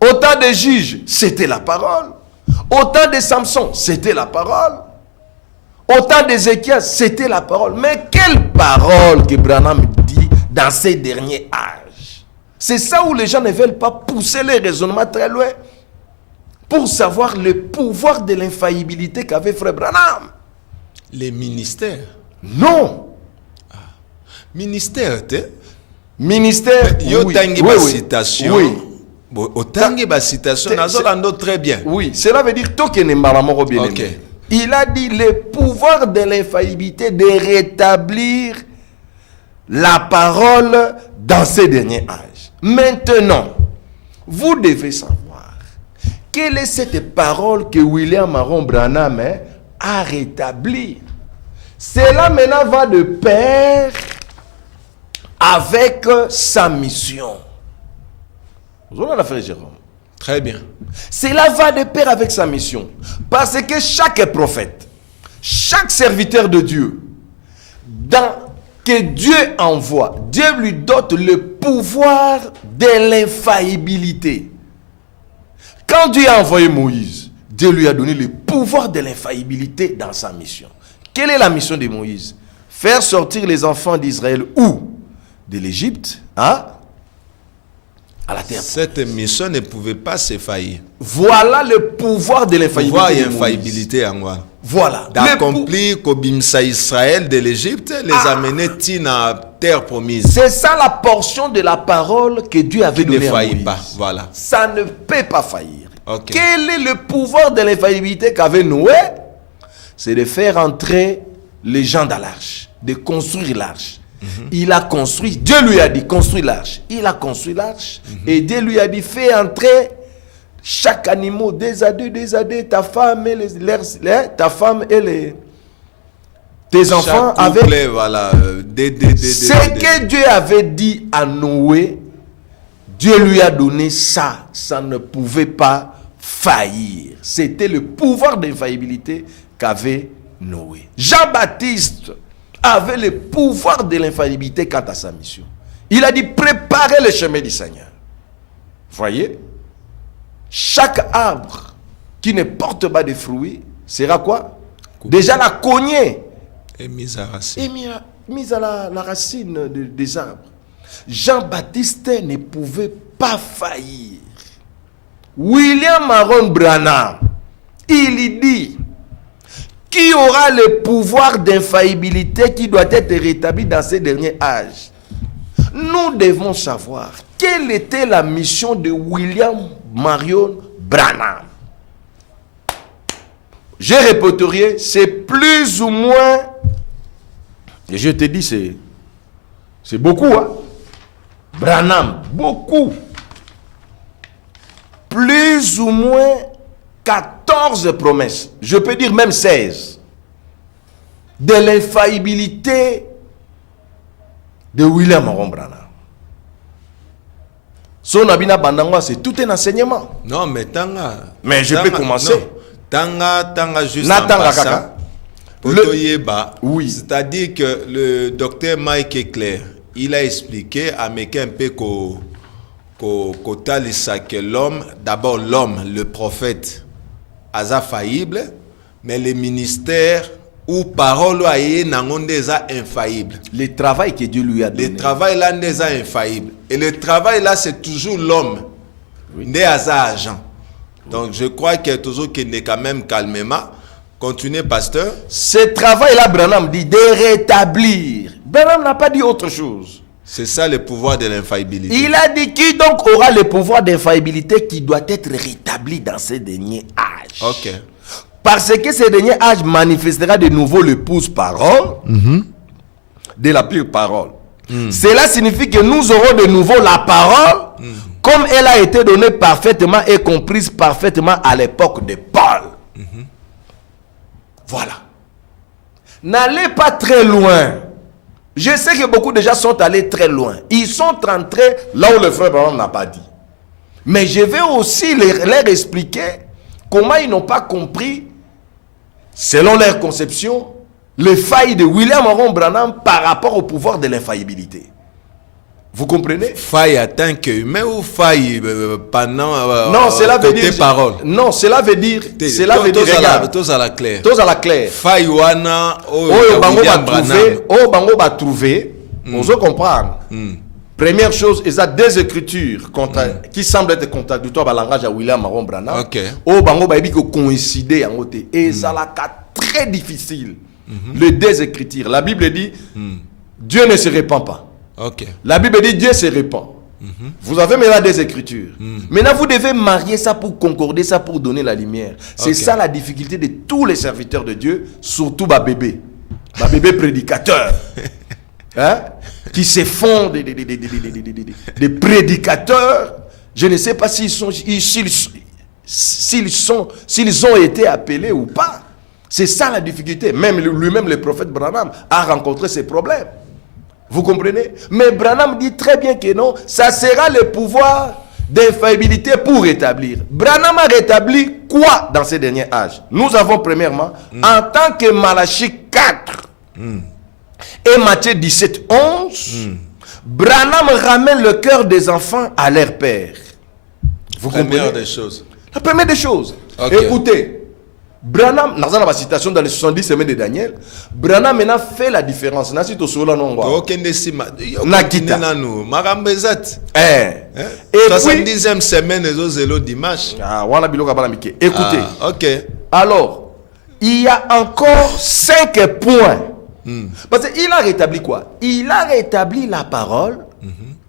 Autant de juges, c'était la parole. Autant de Samson, c'était la parole. Autant d'Ézéchias, c'était la parole. Mais quelle parole que Branham dit dans ces derniers âges? C'est ça où les gens ne veulent pas pousser les raisonnements très loin pour savoir le pouvoir de l'infaillibilité qu'avait Frère Branham. Les ministères. Non. Ministère, tu Ministère. Yo oui, tangi oui, ba oui. citation. Oui. Au tangi ba citation, nazolando très bien. Oui, cela veut dire que ne malamoro bien Ok. aimé. Il a dit le pouvoir de l'infaillibilité de rétablir la parole dans ces derniers âges. Maintenant, vous devez savoir quelle est cette parole que William Marion Branham a rétablie. Cela maintenant va de pair avec sa mission. Vous avez l'affaire, Jérôme. Très bien. Cela va de pair avec sa mission. Parce que chaque prophète, chaque serviteur de Dieu, que Dieu envoie, Dieu lui dote le pouvoir de l'infaillibilité. Quand Dieu a envoyé Moïse, Dieu lui a donné le pouvoir de l'infaillibilité dans sa mission. Quelle est la mission de Moïse? Faire sortir les enfants d'Israël où? De l'Égypte, hein? À la terre. Cette mission ne pouvait pas se faillir. Voilà le pouvoir de Pouvoir l'infaillibilité. et infaillibilité en moi. Voilà. D'accomplir qu'Obimsa Israël de l'Égypte les amener à terre promise. C'est ça la portion de la parole que Dieu avait Qui ne donnée à faillit Moïse. pas. Voilà. Ça ne peut pas faillir. Ok. Quel est le pouvoir de l'infaillibilité qu'avait Noé? C'est de faire entrer les gens dans l'arche, de construire l'arche. Il a construit, Dieu lui a dit, construis l'arche. Il a construit l'arche. Et Dieu lui a dit, fais entrer chaque animal, des à deux, ta femme et ta femme et tes enfants Chaque couple, avec. voilà, Ce que Dieu avait dit à Noé, Dieu lui a donné ça. Ça ne pouvait pas faillir. C'était le pouvoir d'infaillibilité qu'avait Noé. Jean-Baptiste avait le pouvoir de l'infaillibilité quant à sa mission. Il a dit préparez le chemin du Seigneur. Voyez, chaque arbre qui ne porte pas de fruits sera quoi? Déjà la cognée et mise à racine. et mise à la racine des arbres. Jean-Baptiste ne pouvait pas faillir. William Marion Branham, il y dit qui aura le pouvoir d'infaillibilité qui doit être rétabli dans ces derniers âges. Nous devons savoir quelle était la mission de William Marion Branham. J'ai répertorié, c'est plus ou moins, et je te dis, c'est beaucoup, hein? Branham, beaucoup. Plus ou moins 14 promesses, je peux dire même 16, de l'infaillibilité de William Marion Branham. Son abina bandangwa, c'est tout un enseignement. Non, mais tanga. Mais je peux commencer. Non. Tanga juste Na en tanga passant. kaka. Oui. C'est-à-dire que le docteur Mike est clair. Il a expliqué à Mekin un peu que l'homme, d'abord l'homme, le prophète, a faillible, mais le ministère ou parole est infaillible. Le travail que Dieu lui a donné. Le travail là est infaillible. Et le travail là, c'est toujours l'homme. Né à agent. Donc je crois qu'il y a toujours qu'il n'est quand même calmement. Continuez, pasteur. Ce travail-là, Branham dit de rétablir. Branham n'a pas dit autre chose. C'est ça le pouvoir de l'infaillibilité. Il a dit qui donc aura le pouvoir d'infaillibilité qui doit être rétabli dans ces derniers âges. Ok. Parce que ces derniers âges manifestera de nouveau l'épouse parole, de la pure parole. Cela signifie que nous aurons de nouveau la parole, comme elle a été donnée parfaitement et comprise parfaitement à l'époque de Paul. Voilà. N'allez pas très loin. Je sais que beaucoup déjà sont allés très loin. Ils sont entrés là où le frère Branham n'a pas dit. Mais je vais aussi leur expliquer comment ils n'ont pas compris, selon leur conception, les failles de William Aaron Branham par rapport au pouvoir de l'infaillibilité. Vous comprenez? Faille en tant qu'humain ou faille pendant non, cela veut dire paroles. Non, cela veut dire regarde. Tous à la claire. Tous à la claire. Faille wana bango va trouver. On se comprendre. Première chose, il y a deux écritures qui semblent être contradictoires dans le langage à William Aaron Branham. OK. Bango va coïncider en côté et ça la très difficile. Les deux écritures. La Bible dit Dieu ne se répand pas. Okay. La Bible dit Dieu se répand. Vous avez maintenant des écritures. Maintenant, vous devez marier ça pour concorder ça pour donner la lumière. C'est ça la difficulté de tous les serviteurs de Dieu, surtout ma bébé prédicateur, hein? Qui se font des prédicateurs. Je ne sais pas s'ils ont été appelés ou pas. C'est ça la difficulté. Même lui-même, le prophète Branham, a rencontré ces problèmes. Vous comprenez? Mais Branham dit très bien que non, ça sera le pouvoir d'infaillibilité pour rétablir. Branham a rétabli quoi dans ces derniers âges? Nous avons premièrement, en tant que Malachie 4 et Matthieu 17, 11, Branham ramène le cœur des enfants à leur père. Vous comprenez? La première des choses. La première des choses. Okay. Écoutez, Branham, dans la citation dans les 70 semaines de Daniel, Branham maintenant fait la différence. Et puis, semaine, dimanche. Écoutez, okay. Alors, il y a encore 5 points. Parce qu'il a rétabli quoi? Il a rétabli la parole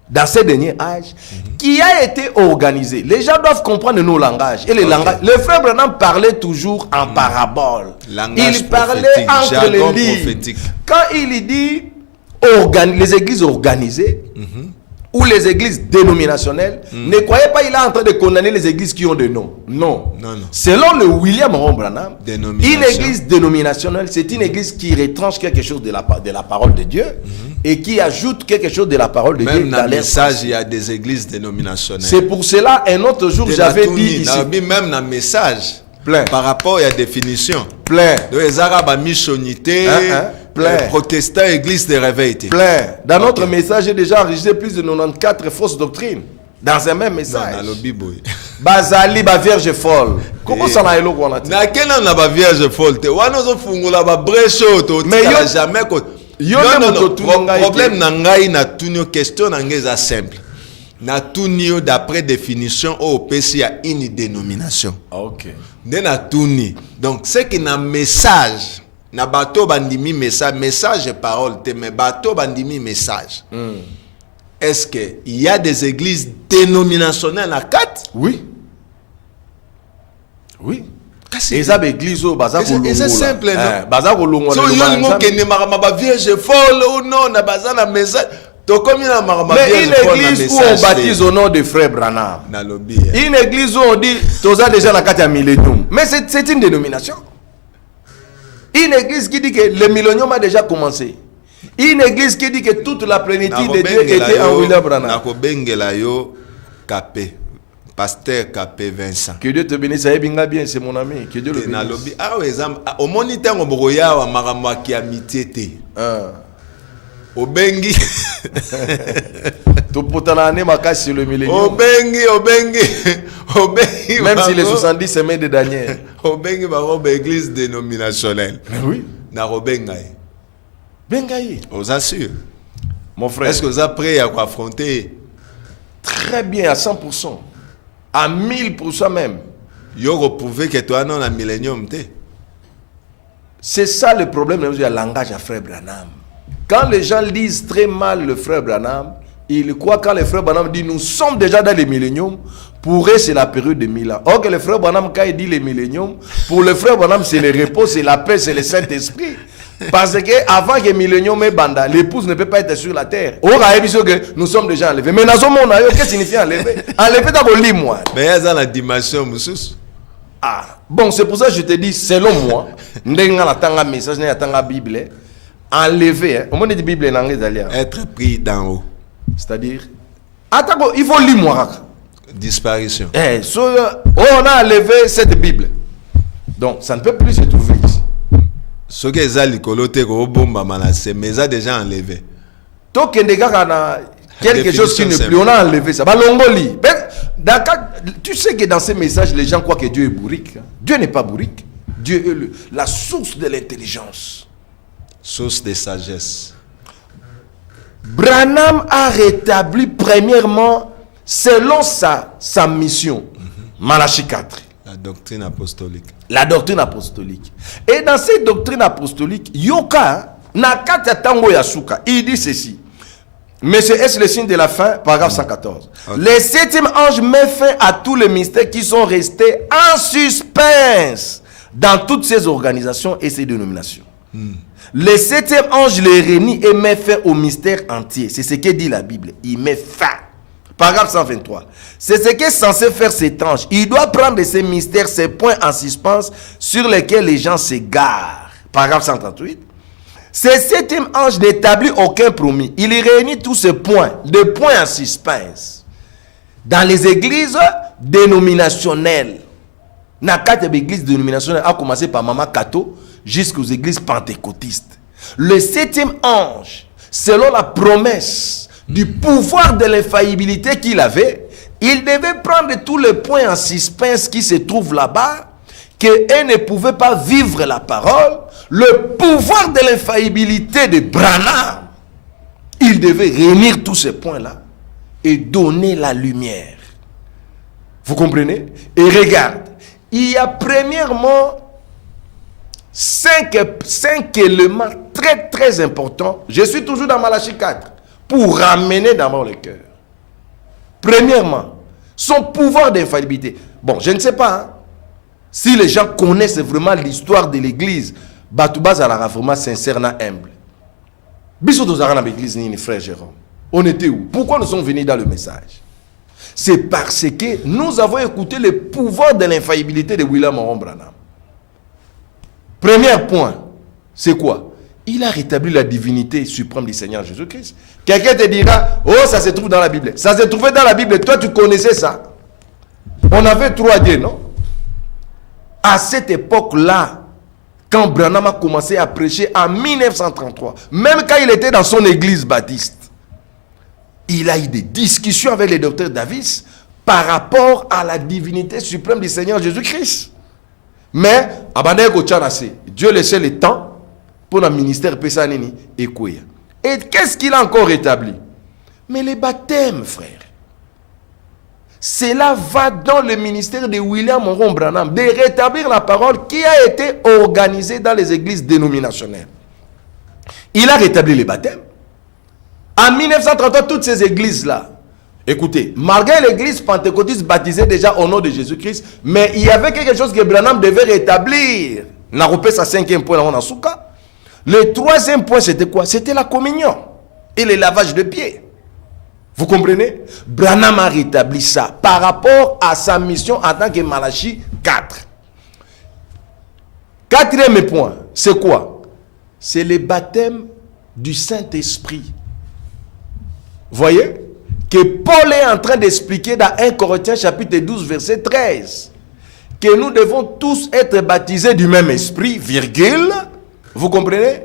dans ces derniers âges qui a été organisé. Les gens doivent comprendre nos langages. Et les langages. Le frère Branham parlait toujours en parabole. Il parlait entre les lignes. Quand il dit les églises organisées ou les églises dénominationnelles, ne croyez pas qu'il est en train de condamner les églises qui ont des noms. Non. Selon le William Aaron Branham, une église dénominationnelle, c'est une église qui retranche quelque chose de la parole de Dieu et qui ajoute quelque chose de la parole de Dieu. Même dans le message, il y a des églises dénominationnelles. C'est pour cela, un autre jour, j'avais dit ici. Même dans le message, plein. Par rapport à la définition. Plein. Les Arabes missionité, plein. Protestants, église de réveil. Plein. Dans notre message, j'ai déjà enregistré plus de 94 fausses doctrines. Dans un même message. Dans le Bible. Bazali, ba vierge folle. Comment ça n'a pas été? Na quel on a ba vierge folle? Wana zo fungula ba brecho to. Mais jamais ko. Problème nangai na tunyo question nangeza simple. Na tunyo d'après définition au PC a une dénomination. OK. Na tuni. Donc c'est que na message na bato bandimi message et parole te mais bato bandimi message. Est-ce que il y a des églises dénominationnelles à 4? Oui. Oui. Et ça église au bazar ko c'est simple non. Bazar ko longo. So yo ngo kende marama vierge folle ou non na bazar na message. To comme il a marama vierge folle na message. Mais une église où on baptise au nom de frère Branham. Na lobby. Une église où on dit toza déjà la 4 millénium. Mais c'est une dénomination. Une église qui dit que le millénium a déjà commencé. Une église qui dit que toute la plénitude de Dieu était en William Branham. Nakobengela yo Capé. Pasteur Capé Vincent. Que Dieu te bénisse, Ebinga bien, c'est mon ami. Que Dieu le bénisse. Ah oui, au moniteur on boya wa marama ki amitié te. Obengi. Tu potana ne makasi sur le millénium. Obengi. Même si les 70 semaines de Daniel. Obengi ba robe église dénominationnelle. Oui. Na robengai. Bengaï. Vous assure. Mon frère. Est-ce que vous êtes prêt à affronter? Très bien, à 100%. À 1000% même. Yo reprouvé que toi non la millénium te. C'est ça le problème de le langage à frère Branham. Quand les gens lisent très mal le frère Branham, ils croient quand le frère Branham dit nous sommes déjà dans les milléniums, pour eux c'est la période de 1000 ans. Or que le frère Branham quand il dit les milléniums, pour le frère Branham c'est le repos, c'est la paix, c'est le Saint-Esprit. Parce que avant que millénium et banda, l'épouse ne peut pas être sur la terre. Or a dit que nous sommes déjà enlevés. Mais dans ce monde, qu'est-ce que signifie enlever? Enlever d'abord lit-moi. Mais il y a la dimension musus. Ah, bon, c'est pour ça que je te dis, selon moi, n'enga message, n'enga Bible, enlever, on dit Bible en anglais, être pris d'en haut. C'est-à-dire, attends, il faut lire moi. Disparition. On a enlevé cette Bible. Donc, ça ne peut plus se trouver ici. Ce que les alicolotés mais ça déjà enlevé. Donc, quelque chose qui ne plus, on a enlevé ça. Balongoli. Tu sais que dans ces messages, les gens croient que Dieu est bourrique. Dieu n'est pas bourrique. Dieu est la source de l'intelligence. Source de sagesse. Branham a rétabli premièrement, selon sa mission, Malachie 4. La doctrine apostolique. La doctrine apostolique. Et dans cette doctrine apostolique, Yoka, Nakata Tango Yasuka, il dit ceci. Mais est-ce le signe de la fin? Paragraphe 114. Okay. Le septième ange met fin à tous les mystères qui sont restés en suspense dans toutes ces organisations et ces dénominations. Le septième ange les réunit et met fin au mystère entier. C'est ce que dit la Bible. Il met fin. Paragraphe 123. C'est ce qu'est censé faire cet ange. Il doit prendre ces mystères, ces points en suspens sur lesquels les gens s'égarent. Paragraphe 138. Ce septième ange n'établit aucun promis. Il réunit tous ces points, des points en suspens. Dans les églises dénominationnelles, na quatre églises dénominationnelles, a commencé par Mama Kato jusqu'aux églises pentecôtistes. Le septième ange, selon la promesse du pouvoir de l'infaillibilité qu'il avait, il devait prendre tous les points en suspens qui se trouvent là-bas, qu'elle ne pouvait pas vivre la parole, le pouvoir de l'infaillibilité de Branham. Il devait réunir tous ces points-là et donner la lumière. Vous comprenez? Et regarde, il y a premièrement cinq éléments très très importants. Je suis toujours dans Malachie 4 pour ramener d'abord le cœur. Premièrement, son pouvoir d'infaillibilité. Bon, je ne sais pas hein, si les gens connaissent vraiment l'histoire de l'église. Batouba Zalara vraiment sincère et humble. Bissot Ozara dans l'église, ni frère Jérôme. On était où? Pourquoi nous sommes venus dans le message? C'est parce que nous avons écouté le pouvoir de l'infaillibilité de William Moron Branham. Premier point, c'est quoi? Il a rétabli la divinité suprême du Seigneur Jésus-Christ. Quelqu'un te dira, oh, ça se trouve dans la Bible. Ça se trouvait dans la Bible. Toi, tu connaissais ça. On avait 3 dieux, non? À cette époque-là, quand Branham a commencé à prêcher en 1933, même quand il était dans son église baptiste, il a eu des discussions avec le docteur Davis par rapport à la divinité suprême du Seigneur Jésus-Christ. Mais, Dieu laissait le temps pour le ministère Pessanini et Kouya. Et qu'est-ce qu'il a encore rétabli? Mais les baptêmes, frère. Cela va dans le ministère de William Moron Branham, de rétablir la parole qui a été organisée dans les églises dénominationnelles. Il a rétabli les baptêmes. En 1933, toutes ces églises-là, écoutez, malgré l'église pentecôtiste baptisée déjà au nom de Jésus-Christ, mais il y avait quelque chose que Branham devait rétablir. N'a repé sa 5e point, on a souka. Le 3e point, c'était quoi? C'était la communion et le lavage de pieds. Vous comprenez? Branham a rétabli ça par rapport à sa mission en tant que Malachie 4. 4e point, c'est quoi? C'est le baptême du Saint-Esprit. Voyez? que Paul est en train d'expliquer dans 1 Corinthiens chapitre 12, verset 13. Que nous devons tous être baptisés du même esprit, virgule. Vous comprenez?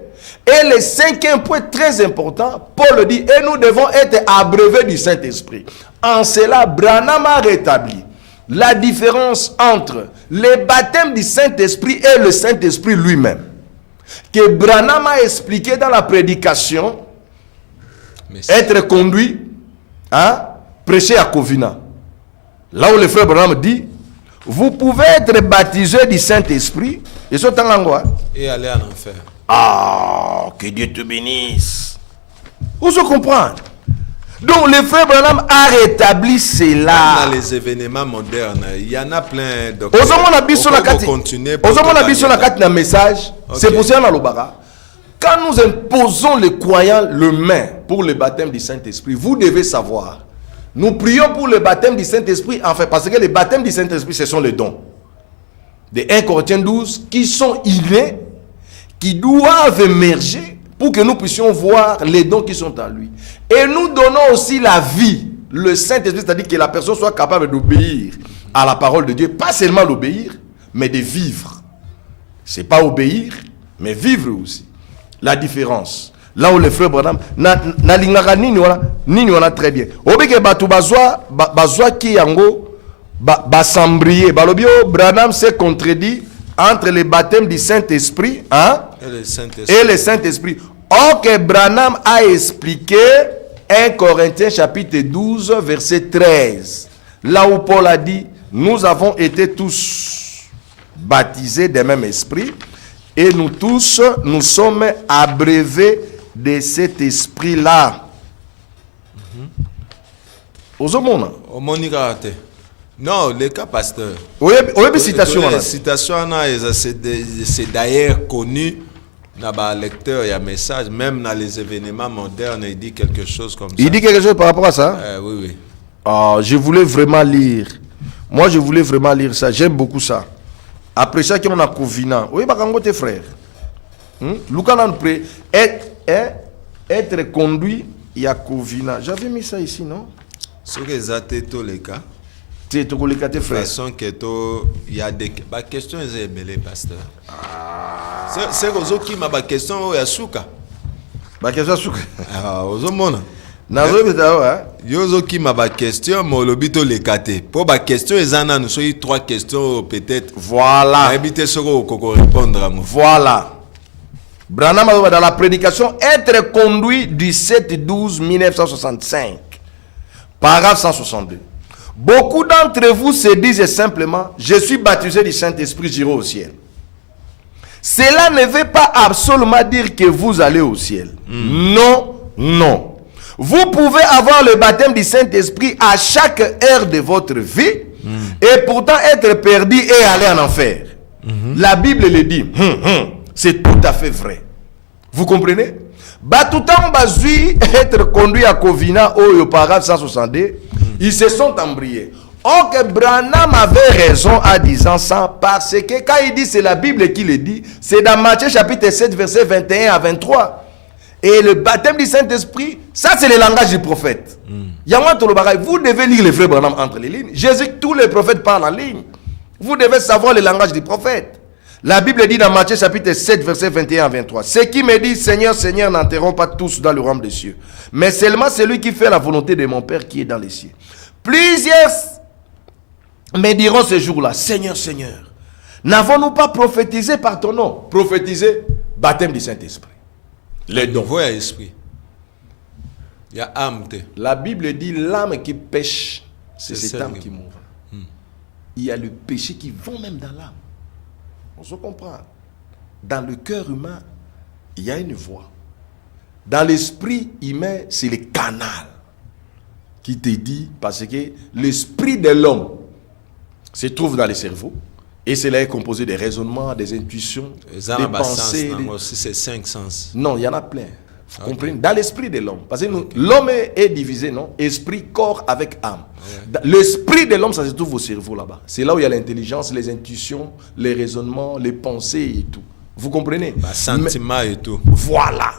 Et le cinquième point très important, Paul dit, et nous devons être abreuvés du Saint-Esprit. En cela, Branham a rétabli la différence entre le baptême du Saint-Esprit et le Saint-Esprit lui-même. Que Branham a expliqué dans la prédication, être conduit à prêcher à Covina. Là où le frère Branham dit, vous pouvez être baptisé du Saint-Esprit et aller en enfer. Ah, que Dieu te bénisse. Vous se comprenez? Donc le frère Branham a rétabli cela. Dans les événements modernes, il y en a plein. Message. C'est pour ça que quand nous imposons les croyants le main pour le baptême du Saint-Esprit, vous devez savoir, nous prions pour le baptême du Saint-Esprit, enfin, parce que le baptême du Saint-Esprit, ce sont les dons. De 1 Corinthiens 12, qui sont innés, qui doivent émerger pour que nous puissions voir les dons qui sont en lui. Et nous donnons aussi la vie, le Saint-Esprit, c'est-à-dire que la personne soit capable d'obéir à la parole de Dieu, pas seulement l'obéir, mais de vivre. C'est pas obéir, mais vivre aussi. La différence. Là où le frère Branham, na lingaka nini wana très bien. Obeke batu bazwa ki yango basambrier. Balobio Branham s'est contredit entre le baptême du Saint-Esprit, hein, et le Saint-Esprit. Or que Branham a expliqué 1 Corinthiens chapitre 12 verset 13. Là où Paul a dit, nous avons été tous baptisés du même esprit et nous tous, nous sommes abreuvés de cet esprit-là. Non, le cas pasteur. Oui, citation. Citation, c'est d'ailleurs connu dans les lecteurs, il y a un message, même dans les événements modernes, il dit quelque chose comme ça. Il dit quelque chose par rapport à ça? Oui, oui. Ah, je voulais vraiment lire. Moi, je voulais vraiment lire ça. J'aime beaucoup ça. Après ça, on a Covina. Oui, bah, tes frères. Être conduit, il y a Covina. J'avais mis ça ici, non? Ce que ça tous les cas. Tu es tes frères. Façon que il y a des questions, ils aiment les pasteurs. C'est aux qui m'a question, il y a souka. Question souka. Ah, aux hommes. Yozo qui m'a question, mais le bito les kate. Pour ma question, ils en ont nous trois questions peut-être. Voilà. Habiter ce qu'on répondre à moi. Voilà. Branham dans la prédication, être conduit du 7-12-1965. Paragraphe 162. Beaucoup d'entre vous se disent simplement, je suis baptisé du Saint-Esprit, j'irai au ciel. Cela ne veut pas absolument dire que vous allez au ciel. Non, non. Vous pouvez avoir le baptême du Saint-Esprit à chaque heure de votre vie et pourtant être perdu et aller en enfer. La Bible le dit. C'est tout à fait vrai. Vous comprenez? Batoutan Bazui être conduit à Covina au paragraphe 162, ils se sont embrouillés. Or que Branham avait raison en disant ça parce que quand il dit c'est la Bible qui le dit, c'est dans Matthieu chapitre 7 verset 21 à 23. Et le baptême du Saint-Esprit, ça c'est le langage du prophète. Vous devez lire les frères Branham entre les lignes. Jésus, tous les prophètes parlent en ligne. Vous devez savoir le langage du prophète. La Bible dit dans Matthieu chapitre 7 verset 21 à 23. Ceux qui me disent Seigneur, Seigneur n'entreront pas tous dans le royaume des cieux, mais seulement celui qui fait la volonté de mon Père qui est dans les cieux. Plusieurs me diront ce jour-là, Seigneur, Seigneur, n'avons-nous pas prophétisé par ton nom? Prophétisé, baptême du Saint-Esprit. Les dons. Il y a esprit. Il y a âme. La Bible dit l'âme qui pêche, c'est cette âme qui mourra. Il y a le péché qui vont même dans l'âme. On se comprend. Dans le cœur humain, il y a une voix. Dans l'esprit humain, c'est le canal qui te dit, parce que l'esprit de l'homme se trouve dans le cerveau, et cela est composé des raisonnements, des intuitions, des pensées. C'est 5 sens. Non, il y en a plein. Vous comprenez? Dans l'esprit de l'homme. Parce que l'homme est divisé, non? Esprit, corps avec âme. L'esprit de l'homme, ça se trouve au cerveau là-bas. C'est là où il y a l'intelligence, les intuitions, les raisonnements, les pensées et tout. Vous comprenez? Sentiments et tout. Voilà.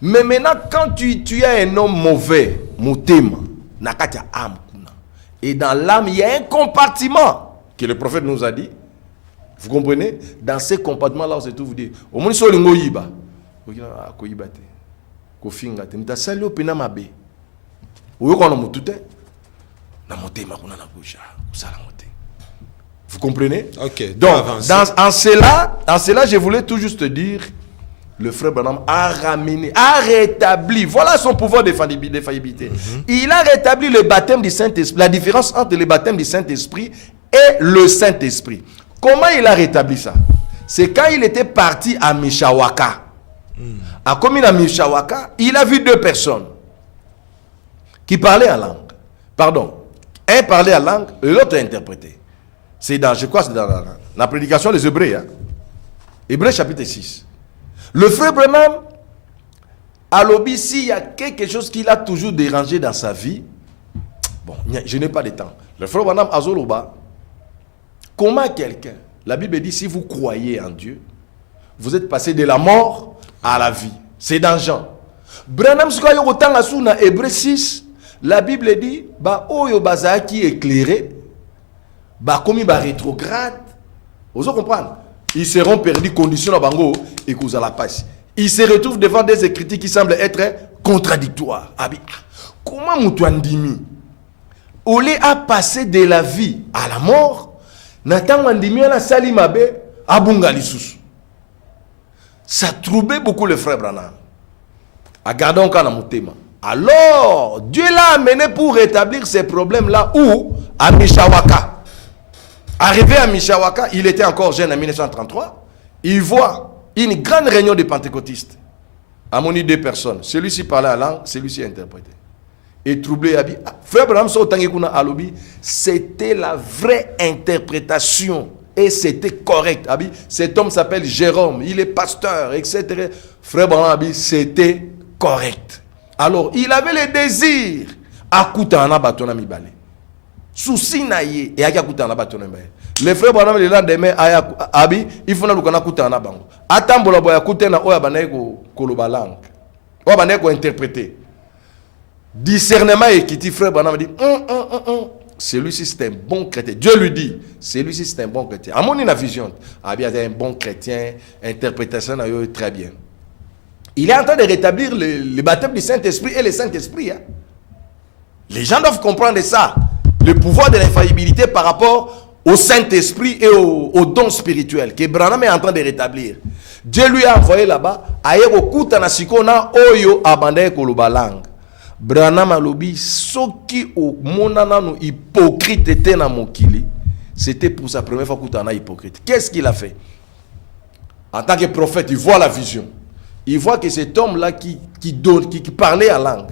Mais maintenant, quand tu es un homme mauvais, motema, Nakatia âme. Et dans l'âme, il y a un compartiment que le prophète nous a dit. Vous comprenez? Dans ce compartiment-là, on se trouve dire, au moins, il y a un goyiba. Il y a un goyiba. Il y a un goyiba. Il y a un goyiba. Vous comprenez? Ok. Donc, en cela, je voulais tout juste dire, le frère Branham a ramené, a rétabli, voilà son pouvoir d'effaillibilité. Il a rétabli le baptême du Saint-Esprit, la différence entre le baptême du Saint-Esprit et le Saint-Esprit. Comment il a rétabli ça? C'est quand il était parti à Mishawaka. À commune à Mishawaka, il a vu deux personnes qui parlaient en langue. Pardon. Un parlait en langue et l'autre interprétait. C'est dans, je crois, c'est dans la prédication des Hébreux. Hein? Hébreux chapitre 6. Le frère Branham, à l'obéi, s'il y a quelque chose qui l'a toujours dérangé dans sa vie, bon, je n'ai pas de temps. Le frère Branham, Azoloba, comment quelqu'un, la Bible dit, si vous croyez en Dieu, vous êtes passé de la mort à la vie. C'est dans Jean. Branham, ce qu'il y a autant à dans Hébreux 6, la Bible dit, bah, oyo baza qui éclairé, bah, comme il va rétrograde, vous comprenez? Ils seront perdus, conditions à Bango et qu'ils la passe. Ils se retrouvent devant des écritures qui semblent être contradictoires. Comment Moutouandimi, au lieu à passer de la vie à la mort, Nathan Wandimi a sali mabe à Bungali. Ça troublait beaucoup le frère Branham. Regardons quand on a. Alors, Dieu l'a amené pour rétablir ces problèmes-là où? À Mishawaka. Arrivé à Mishawaka, il était encore jeune en 1933. Il voit une grande réunion de pentecôtistes. À mon idée, deux personnes. Celui-ci parlait la langue, celui-ci interprétait. Et troublé, frère Branham, c'était la vraie interprétation. Et c'était correct. Cet homme s'appelle Jérôme, il est pasteur, etc. Frère Branham, c'était correct. Alors, il avait le désir à Koutana Batona Mibale. Souci naïe et à Koutana Batona Mibale. Les frères Branham, le lendemain, il faut que Koutana Bango. Attends, boya Koutana Oyabaneko Kolobalang. Oyabaneko interprété. Discernement et qui dit frère Branham dit celui-ci c'est un bon chrétien. Dieu lui dit celui-ci c'est un bon chrétien. À mon vision, il y a un bon chrétien, interprétation très bien. Il est en train de rétablir le baptême du Saint-Esprit et le Saint-Esprit. Hein. Les gens doivent comprendre ça. Le pouvoir de l'infaillibilité par rapport au Saint-Esprit et au don spirituel que Branham est en train de rétablir. Dieu lui a envoyé là-bas. Oyo abandé kolubalang. Branham alobi soki o monana no hypocrite était na mokili. C'était pour sa première fois kutana hypocrite. Qu'est-ce qu'il a fait? En tant que prophète, il voit la vision. Il voit que cet homme-là qui parlait en langue,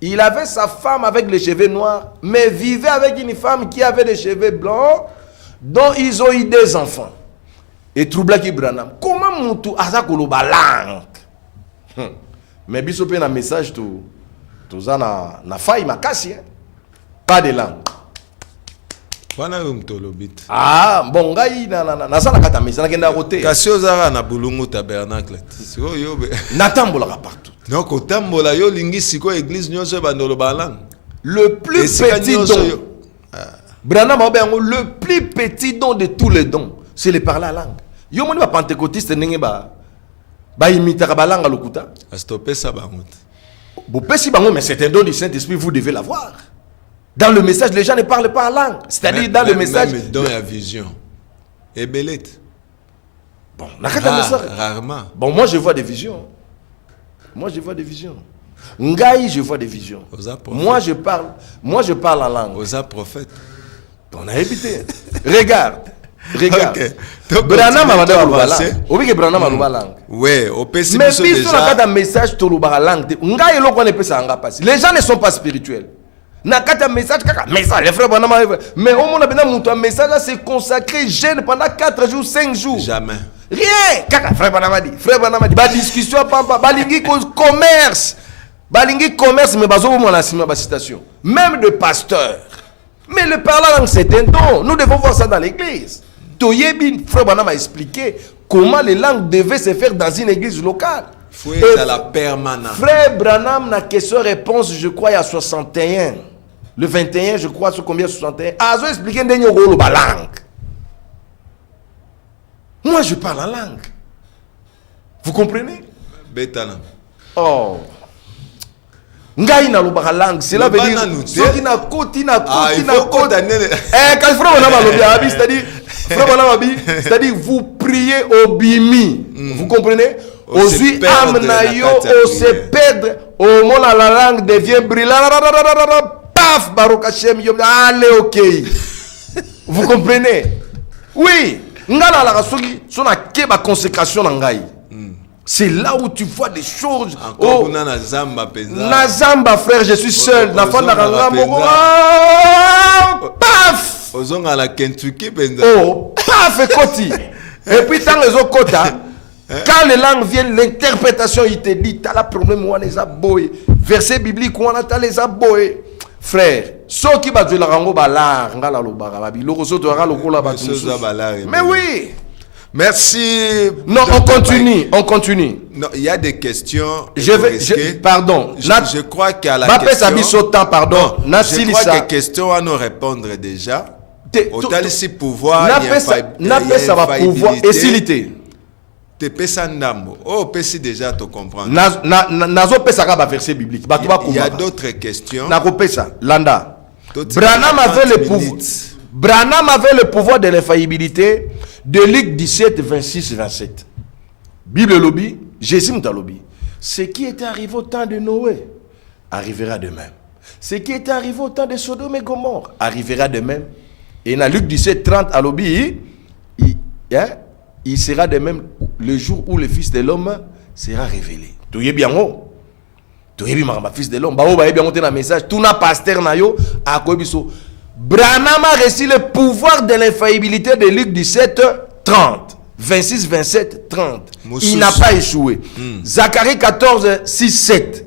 il avait sa femme avec les cheveux noirs, mais vivait avec une femme qui avait des cheveux blancs, dont ils ont eu des enfants. Et troubla qui Branham. Comment moutou azakolo ba langue? Mais bisopé na message tout ça na faille makasi. Pas de langue. Ah, bon, ngai na sala kata misa na kenda côté. Kasi ozara na bulungu tabernacle. Siko yo be. Natambola partout. Non, ko tambola yo lingi siko église nyonso bandolo balang. Le plus petit don. Branham le plus petit don de tous les dons, c'est le parler la langue. Yo moni ba pentecôtiste nenge ba imita ba langue lokuta. A stopper ça bangot. Bo pesi bango mais c'est un don du Saint-Esprit, vous devez l'avoir. Dans le message, les gens ne parlent pas en langue. C'est-à-dire dans le message. Même dans la vision. Et belette. Bon, rarement. Bon, moi je vois des visions. Moi je vois des visions. Ngai, je vois des visions. Moi je parle en langue. Aux prophètes. On a évité. Regarde. Okay. Branham a langue. Oui, que Branham a langue. Ouais, au PC. Mais puis sur un message to langue. Ngai lo ko ne peut ça passer. Les gens ne sont pas spirituels. Nakata message kaka message les frères Branham mais au monde a un message c'est consacré jeûne pendant 4 jours 5 jours. Jamais. Rien. Kaka frère Branham dit ba discussion papa balingi commerce. Balingi commerce mais bazo mo na sima ba citation. Même de pasteurs. Mais le parler langue c'est un don. Nous devons voir ça dans l'église. Toyebi frère Branham a expliqué comment les langues devaient se faire dans une église locale. Il faut être à la permanence. Frère Branham na question réponse je crois il y a 61. le 21, je crois, sur combien 61, azo expliquer ndenge rolo ba langue. Moi, je parle en langue. Vous comprenez? Betana. Oh. Ngai na lobaka langue, cela veut dire soki na koti na koti na koti. Quand frère na malobi abi, c'est-à-dire vous priez au bimi. Vous comprenez? Aussi âme na yo au se perdre, au moment la langue devient brillante. Paf, Baruch Hashem, yo allez OK. Vous comprenez? Oui. Ngala la soki sona ke ba consécration na ngai. C'est là où tu vois des choses. Encore na zamba penza. Na zamba frère, je suis seul. Na fanda ranga moko. Paf! Ozonga la Kentucky penza. Oh, paf ekoti. Et puis tant les autres quotas, quand les langues viennent, l'interprétation il te dit t'as la problème ou on les a boy. Verset biblique ou on a les a boy. Frère, ceux qui battent la rango balar, ngala lo barabi, lo koso to ngala ko la batu. Mais oui. Merci. Non, on continue, on continue. Non, il y a des questions. Pardon. Je crois qu'à la question. Pardon. Je crois que question à nous répondre déjà. Autant ici pouvoir. N'a pas ça va pouvoir et s'ilité. Te pesa ndambo. Oh, pesi déjà te comprendre. Nazo pesa ka ba verset biblique. Il y a d'autres questions. Nako pesa landa. Branham avait le pouvoir. Branham avait le pouvoir de l'infaillibilité de Luc 17, 26, 27. Bible lobby, Jésus m'a lobby. Ce qui était arrivé au temps de Noé arrivera de même. Ce qui était arrivé au temps de Sodome et Gomorrhe arrivera de même. Et dans Luc 17, 30 à lobby, il sera de même le jour où le Fils de l'homme sera révélé. Tu es bien haut. Tu es bien fils de l'homme. Bah bien monter un message. Tout n'a pasteur na yo à Kobiso. Branham a reçu le pouvoir de l'infaillibilité de Luc 17, 30. 26, 27, 30. Il n'a pas échoué. Zacharie 14, 6, 7.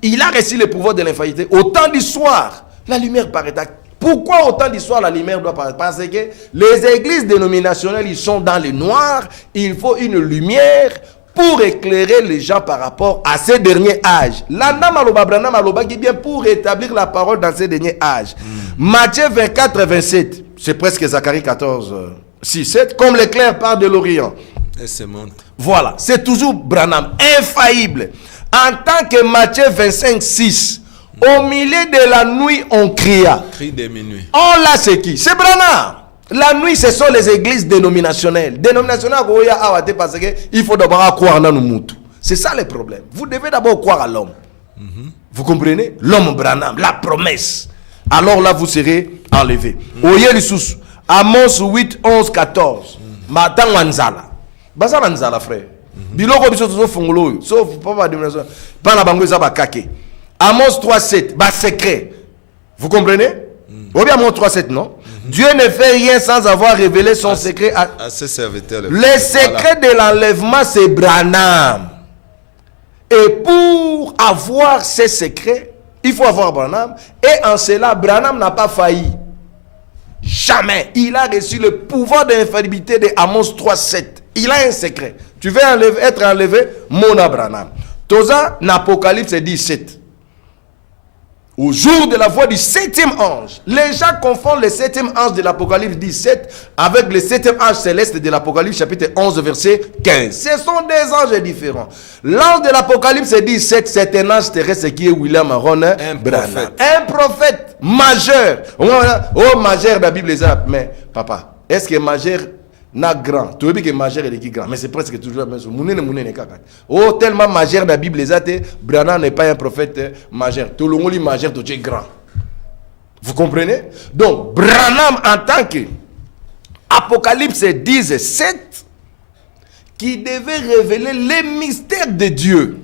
Il a reçu le pouvoir de l'infaillibilité. Au temps du soir, la lumière paraîtra. Pourquoi au temps du soir, la lumière doit paraître? Parce que les églises dénominationnelles, ils sont dans le noir. Il faut une lumière pour éclairer les gens par rapport à ces derniers âges. L'Anna Maloba Branham Maloba qui vient pour établir la parole dans ces derniers âges. Matthieu 24, 27. C'est presque Zacharie 14, 6, 7. Comme l'éclair part de l'Orient. Et se monte. Voilà. C'est toujours Branham. Infaillible. En tant que Matthieu 25, 6. Au milieu de la nuit, on cria. Cri de minuit. Oh là, c'est qui? C'est Branham. La nuit, ce sont les églises dénominationnelles. Dénominationnelles, parce qu'il faut d'abord croire dans nous. C'est ça le problème. Vous devez d'abord croire à l'homme. Vous comprenez? L'homme Branham, la promesse. Alors là, vous serez enlevé. Oye l'issous. Amos 8, 11, 14. Matan Wanzala. Basa Wanzala, frère. Biloko biso tozo fongolo. Sauf pas dénomination. Pas la bango zaba kake. Amos 3, 7. Bas secret. Vous comprenez? Ou bien Amos 3, 7, non? Dieu ne fait rien sans avoir révélé son secret à ses serviteurs. Le secret de l'enlèvement, c'est Branham. Et pour avoir ces secrets, il faut avoir Branham. Et en cela, Branham n'a pas failli. Jamais. Il a reçu le pouvoir de l'infaillibilité de Amos 3, 7. Il a un secret. Tu veux être enlevé, Mona Branham. Toza, l'Apocalypse 17. Au jour de la voix du 7e ange. Les gens confondent le 7e ange de l'Apocalypse 17 avec le 7e ange céleste de l'Apocalypse chapitre 11 verset 15. Ce sont des anges différents. L'ange de l'Apocalypse 17, c'est un ange terrestre qui est William Aaron Branham. Un prophète majeur. Oh, majeur de la Bible, mais papa, est-ce que majeur n'a grand? Tu veux dire que majeur est qui grand? Mais c'est presque toujours la même chose. Oh, tellement majeur de la Bible, Branham n'est pas un prophète majeur. Tout le monde est majeur, tout est grand. Vous comprenez? Donc, Branham en tant que Apocalypse 10, 7, qui devait révéler les mystères de Dieu.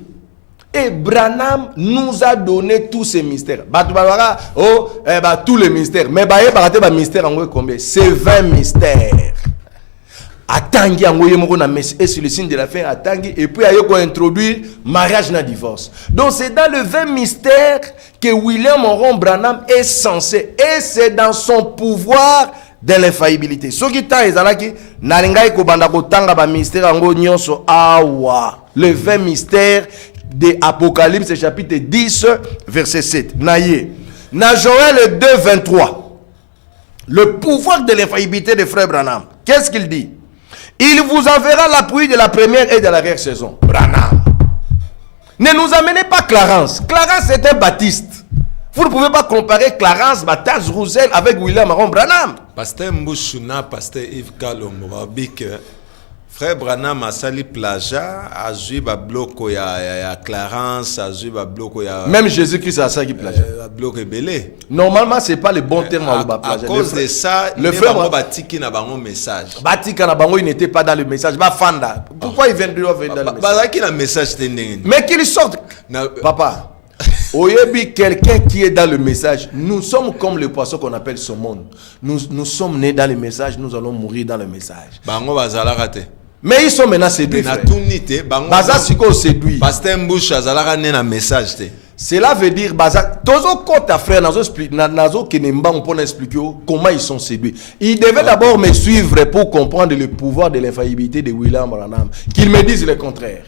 Et Branham nous a donné tous ces mystères. Tous les mystères. Mais mystère en combien? C'est 20 mystères. Atangi et sur le signe de la fin atangi et puis il introduire mariage na divorce. Donc c'est dans le 20 mystères que William Aaron Branham est censé, et c'est dans son pouvoir de l'infaillibilité. Ce qui t'a ezalaki nalingai ko banda ko tanga ba mystère ango nyonso awa. Le 20 mystères de Apocalypse chapitre 10 verset 7. Naye Dans Joël 2, 23, le pouvoir de l'infaillibilité de frère Branham, qu'est-ce qu'il dit? Il vous enverra la pluie de la première et de l'arrière-saison. Branham. Ne nous amenez pas Clarence. Clarence est un baptiste. Vous ne pouvez pas comparer Clarence, Baptiste Roussel avec William Maron Branham. Pasteur Mbouchouna, pasteur Yves Kalombo, frère Branham a sali plaja, a joué ba bloco ya Clarence, a joué ba bloco ya même Jésus-Christ a sali plaja. Bloco belé. Normalement c'est pas le bon terme à plaja. À cause de ça, le frère Batiki n'a pas un message. Batiki n'a pas il n'était pas dans le message. Ba fanda. Pourquoi il vient de dans le message? Bah qui a message tending. Mais qu'il sorte. Papa. Oyebi, quelqu'un qui est dans le message, nous sommes comme le poisson qu'on appelle saumon. Nous sommes nés dans le message, nous allons mourir dans le message. Bango bazala raté. Mais ils sont maintenant séduits. Baza siko séduit. Pasteur Mbouch azala né na message té. Cela veut dire baza tozo kota frère nazo kenemba on peut expliquer comment ils sont séduits. Ils devaient d'abord me suivre pour comprendre le pouvoir de l'infaillibilité de William Branham. Qu'ils me disent le contraire.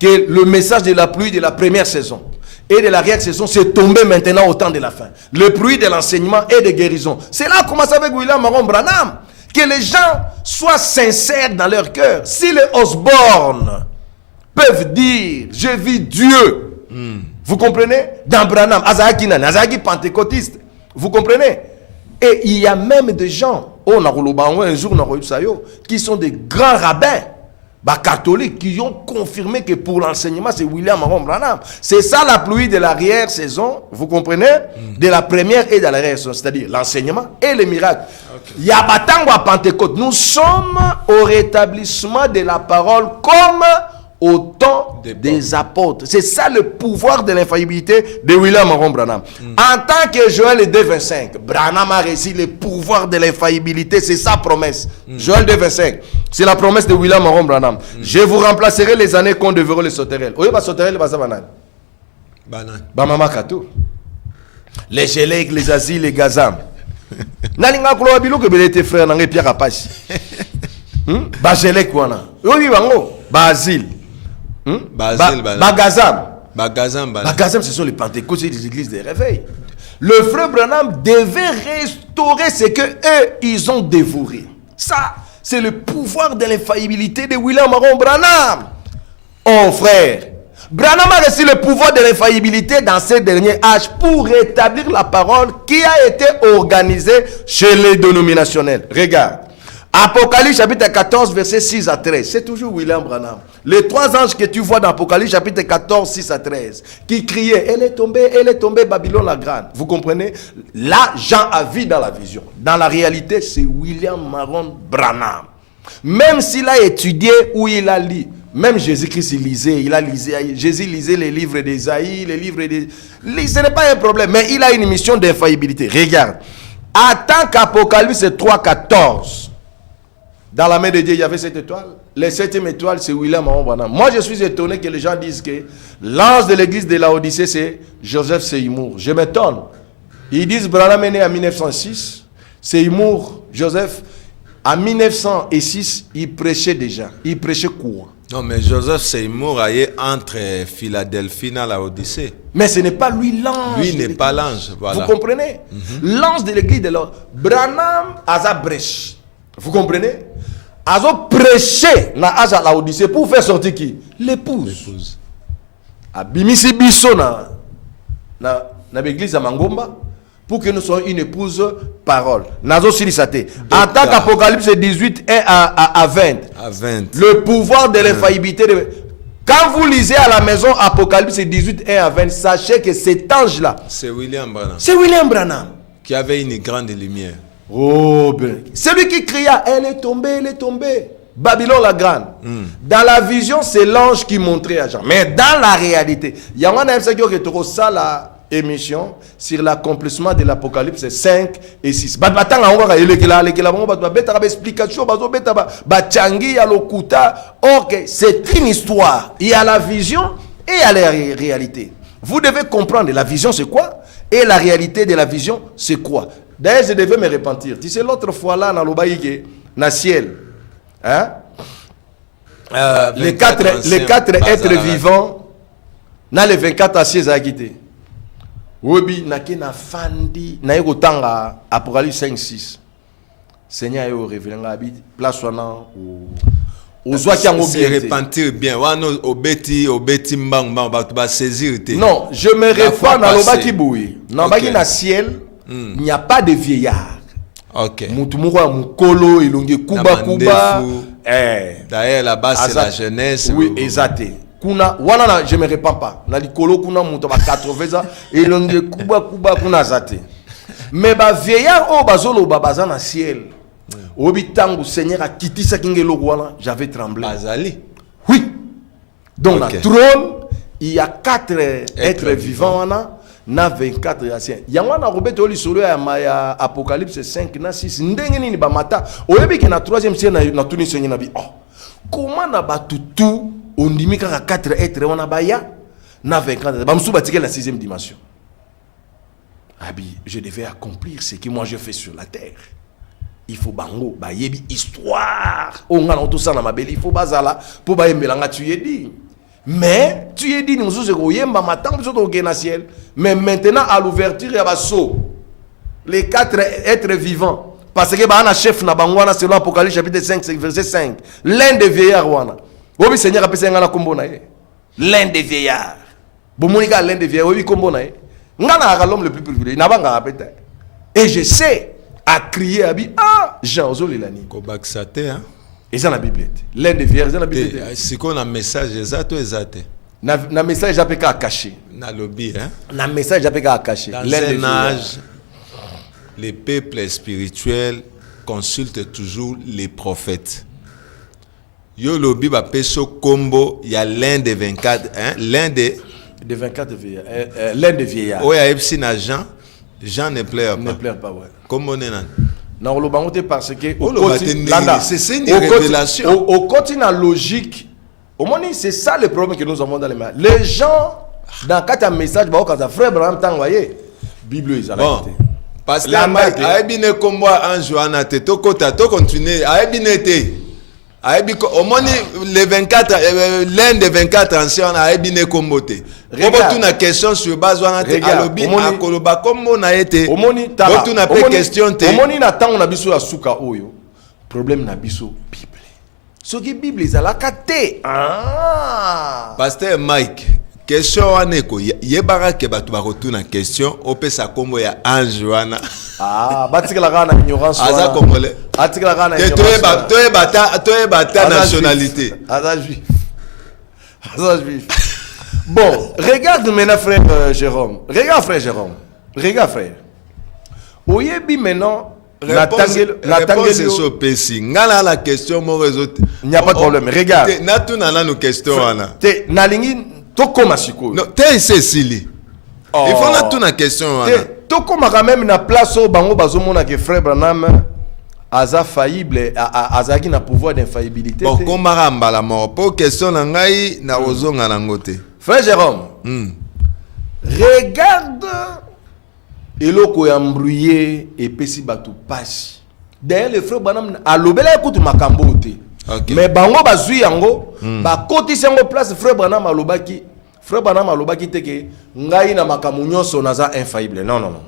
Que le message de la pluie de la première saison et de l'arrière-saison c'est tombé maintenant au temps de la fin. Le bruit de l'enseignement et de guérison. C'est là commence avec William Maron Branham. Que les gens soient sincères dans leur cœur. Si les Osborne peuvent dire je vis Dieu, vous comprenez? Dans Branham, Azaki pentecôtiste, vous comprenez? Et il y a même des gens, un jour, qui sont des grands rabbins catholiques qui ont confirmé que pour l'enseignement c'est William Maron Branham. C'est ça la pluie de l'arrière-saison, vous comprenez? De la première et de l'arrière-saison, c'est-à-dire l'enseignement et les miracles. Il y a Batango à Pentecôte. Nous sommes au rétablissement de la parole comme au temps des apôtres. C'est ça le pouvoir de l'infaillibilité de William Maron Branham. En tant que Joël 2, 25, Branham a reçu le pouvoir de l'infaillibilité, c'est sa promesse. Joël 2, 25, c'est la promesse de William Maron Branham. Je vous remplacerai les années qu'on devrait les sauterelles. Oui, sauterelles, c'est banane. Banane. Mama Kato. Les Gélèques, les Asiles, les Gazam. Nalinga kulo bilo ke belete frère nangé Pierre Apache. Ba Gélèque wana. Oui bango, Basile. Bagazam. Bagazam, ce sont les pentecôtistes des églises des réveils. Le frère Branham devait restaurer ce que eux ils ont dévoré. Ça, c'est le pouvoir de l'infaillibilité de William Maron Branham. Oh frère, Branham a reçu le pouvoir de l'infaillibilité dans ces derniers âges pour rétablir la parole qui a été organisée chez les dénominationnels. Regarde. Apocalypse chapitre 14, verset 6 à 13. C'est toujours William Branham. Les trois anges que tu vois dans Apocalypse chapitre 14, 6 à 13, qui criaient, elle est tombée, Babylone la grande. Vous comprenez? Là, Jean a vu dans la vision. Dans la réalité, c'est William Maron Branham. Même s'il a étudié ou il a lu, même Jésus-Christ Jésus lisait les livres d'Ésaïe, les livres de... Ce n'est pas un problème, mais il a une mission d'infaillibilité. Regarde. En tant qu'Apocalypse 3, 14, dans la main de Dieu, il y avait cette étoile. La septième étoile, c'est William Maron Branham. Moi, je suis étonné que les gens disent que l'ange de l'église de Laodicée, c'est Joseph Seymour. Je m'étonne. Ils disent Branham est né en 1906. Seymour, Joseph, en 1906, il prêchait déjà. Il prêchait quoi? Non, mais Joseph Seymour a eu entre Philadelphie et Laodicée. Mais ce n'est pas lui l'ange. Lui n'est pas l'ange. Voilà. Vous comprenez? L'ange de l'église de Laodicée. Branham a brèche. Vous comprenez? Azo prêché na asa la Odyssée pour faire sortir qui? L'épouse. Abimisi biso na l'église à Mangomba pour que nous soyons une épouse parole. Nazo silisate. En tant qu'Apocalypse 18 1 à 20. Le pouvoir de l'infaillibilité de... Quand vous lisez à la maison Apocalypse 18 1 à 20, sachez que cet ange là, c'est William Branham. C'est William Branham Qui avait une grande lumière. Oh, ben. Celui qui cria, elle est tombée. Babylone la grande. Dans la vision, c'est l'ange qui montrait à Jean. Mais dans la réalité, il y a un ça la émission sur l'accomplissement de l'Apocalypse 5 et 6. Ok, c'est une histoire. Il y a la vision et il y a la réalité. Vous devez comprendre la vision c'est quoi et la réalité de la vision c'est quoi. D'ailleurs, je devais me repentir. Tu sais, l'autre fois là, dans le dans le ciel, hein? Les quatre 24 êtres vivants, dans les 24 assises à quitter. 24 êtres vivants, Obi nake na fandi na yeko tanga Apocalypse 5:6. Seigneur yo révélé ngabi place wana au zwa ki yango bien repentir bien. Wana obeti mbang ba tu ba saisir te. Non, je me réfère na lobaki boui. Na baki na ciel, il n'y a pas de vieillard. OK. Mutu moko ya mukolo ilongi kuba. D'ailleurs là-bas c'est la jeunesse. Oui, exact. Kuna wana na je me répands pas. Na likolo kuna mutu ba 80 ans ilongi kuba kuna zate. Mais ba vieillard o bazolo baza na ciel. Obi tangu Seigneur a quitté sa kingelo wana, j'avais tremblé. Azali. Oui. Donc Okay. le trône, il y a 4 êtres vivants wana, na 24 anciens. Yangwana robeto li solo ya Apocalypse 5 na 6 ndenge nini ba mata. Oyebi ke na 3e siècle na tuni Seigneur na bi. Oh. Comment na batutu ondimi ka 4 êtres wana baya na 24 ba msuba tike la 6e dimension. Abi, je devais accomplir ce que moi je fais sur la terre. Il faut bango ba yebi histoire onga na tout ça na mabeli il faut bazala pour ba yembelanga tu es dit mais tu es dit nous se ko yemba matin biso to na ciel mais maintenant à l'ouverture ya baso les 4 êtres vivants parce que ba na chef na bangwana selon Apocalypse chapitre 5 verset 5 l'un des vieillards wana obi Seigneur apesa ngana kombo na ye l'un des vieillards bomonika l'un des vieillards obi kombo na ye ngana ka l'homme le plus privilégié na banga apeta et je sais a crié à Jean Ozolelani. Kobaksate hein. Et ça la Bible. L'un des vierges dans la Bible. C'est qu'on a message exact. Na message APK à cacher. Na lobby hein. Na message APK à cacher. Dans un âge, les peuples spirituels consultent toujours les prophètes. Yo lobby ba peso combo, il y a l'un des 24 hein, l'un des 24 vieillards. L'un des vieillards. Oui, Epsi na Jean ne pleure pas. Ne pleure pas ouais. Comment on est là? Non, le bangote parce que c'est une révélation. Au côté la logique, au moins c'est ça le problème que nous avons dans les mains. Les gens dans quatre messages, bah quand ça frère Abraham t'en voyé, Bible ils bon. Parce que aïbine comme moi un Johanna te to kota to continuer aïbine te aïbi au moins les 24 l'un des 24 anciens aïbine comme moté. Regarde une question sur base wana te alobi akoloba comme on a été. Omoni tala. Tu n'as pas question te. Omoni na tango na biso ya suka oyo. Problème na biso Bible. Ce qui Bible ezalaka te. Ah. Pasteur Mike, question wana ko yebaka ke batu ba retourna question opesa kombo ya ange wana. Ah, batikala kana ignorance wana. Aza congolais. Atikala kana ignorance. Toi bata nationalité. Aza juif. Aza juif. Bon, regarde maintenant frère Jérôme. Regarde frère Jérôme. Regarde frère. Oyebi maintenant la réponse est sur PC. Ngala la question mon réseau. Il n'y a pas de problème. Regarde. Na tuna na nos questions wana. Te nalingi tokoma siko. Non, te Cécilie. Il faut na tuna question wana. Te tokoma quand même na place au bango bazomona que frère Branham aza faillible azaki na pouvoir d'infaillibilité. Bon, komara mbala mort. Pour question na ngai na ozonga na ngote. Frère Jérôme, regarde eloko ya mbrouillé et pesi batu pasi. D'ailleurs le frère Branham a lobela écoute makambo te. Okay. Mais bango bazui yango ba koti sango place frère Branham alobaki. Frère Branham alobaki te ke ngai na makambo nyonso naza infaillible. Non non non.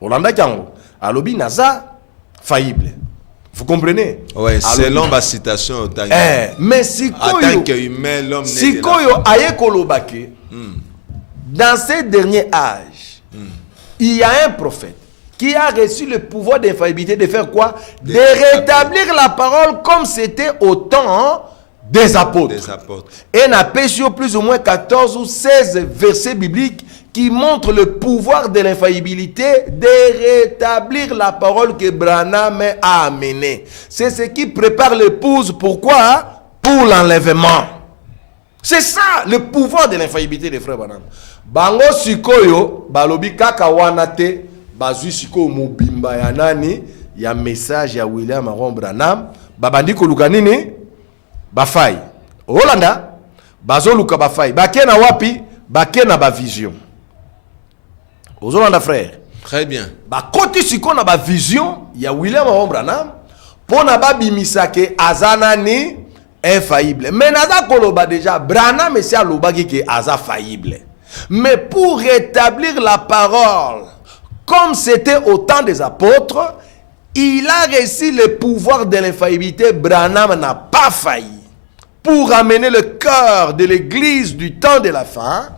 Olanda kango alobi naza faillible. Vous comprenez? Ouais, selon ma citation. Mais si en tant qu'humain, l'homme si koyo aye kolobake, dans ces derniers âges, il y a un prophète qui a reçu le pouvoir d'infaillibilité de faire quoi? De rétablir la parole comme c'était au temps des apôtres. Et n'a péché plus ou moins 14 ou 16 versets bibliques qui montrent le pouvoir de l'infaillibilité de rétablir la parole que Branham a amenée. C'est ce qui prépare l'épouse. Pourquoi? Pour l'enlèvement. C'est ça le pouvoir de l'infaillibilité des frères Branham. Bango sikoyo balobi kaka wana te bazui sikoyo mobimba ya nani ya message ya William Aron Branham babandi koluka nini bafai Holanda bazoluka bafai bakena wapi bakena ba vision Holanda frère. Très bien. Ba koti sikoyo na ba vision ya William Aron Branham pona babimisa ke azana ni infaillible. Mais naza koloba déjà Branham esi alobaki ke aza faillible. Mais pour rétablir la parole, comme c'était au temps des apôtres, il a reçu le pouvoir de l'infaillibilité. Branham n'a pas failli. Pour amener le cœur de l'église du temps de la fin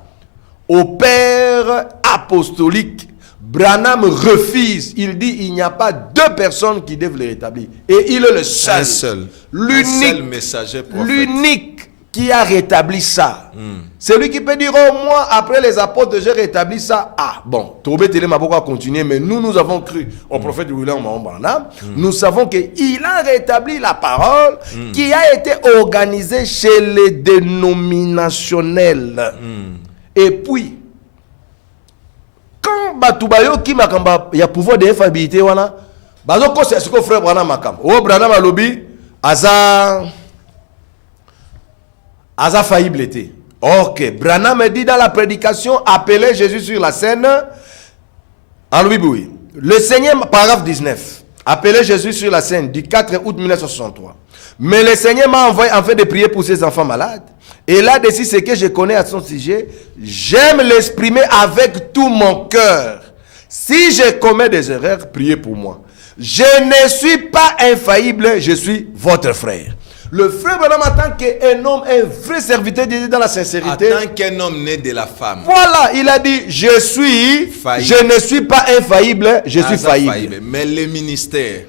au père apostolique, Branham refuse. Il dit il n'y a pas deux personnes qui doivent le rétablir. Et il est le seul. Un seul. L'unique. Un seul messager prophète. L'unique qui a rétabli ça. C'est lui qui peut dire, oh, moi, après les apôtres, j'ai rétabli ça. Ah, bon, Tobé Télé m'a beaucoup continué, mais nous avons cru au prophète William Branham. Nous savons qu'il a rétabli la parole qui a été organisée chez les dénominationnels. Et puis, quand Batoubayo qui m'a il y a pouvoir d'infaillibilité, voilà, Bazoko c'est ce que frère Branham m'a kam. Oh, Branham a lobby, Aza faillible était. Ok, Branham dit dans la prédication, appelez Jésus sur la scène. En Louis Bouy. Le Seigneur, paragraphe 19, appelez Jésus sur la scène du 4 août 1963. Mais le Seigneur m'a envoyé en fait de prier pour ses enfants malades. Et là-dessus, ce que je connais à son sujet, j'aime l'exprimer avec tout mon cœur. Si je commets des erreurs, priez pour moi. Je ne suis pas infaillible, je suis votre frère. Le frère Branham, en tant qu'un homme, un vrai serviteur de Dieu dans la sincérité. En tant qu'un homme né de la femme. Voilà, il a dit, je ne suis pas infaillible, je suis faillible. Mais le ministère.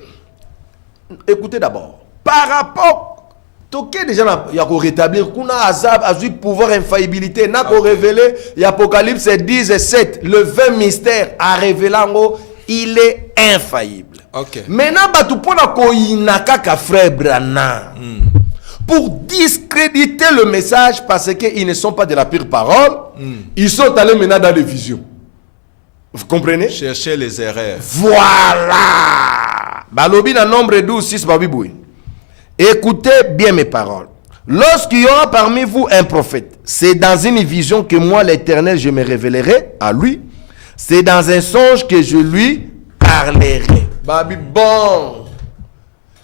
Écoutez d'abord, par rapport, toqué déjà, il y a qu'à rétablir, qu'on a azab, a eu pouvoir infaillibilité, n'a qu'à révéler, il y a Apocalypse 10 et 7, le 20 mystère, a révélé en haut, il est infaillible. Okay. Maintenant, tout pour la frère Branham. Pour discréditer le message parce qu'ils ne sont pas de la pure parole, ils sont allés maintenant dans les visions. Vous comprenez? Chercher les erreurs. Voilà. Balobi dans nombre 12, 6, Babiboui. Écoutez bien mes paroles. Lorsqu'il y aura parmi vous un prophète, c'est dans une vision que moi, l'Éternel, je me révélerai à lui. C'est dans un songe que je lui parlerai. Babi, bon.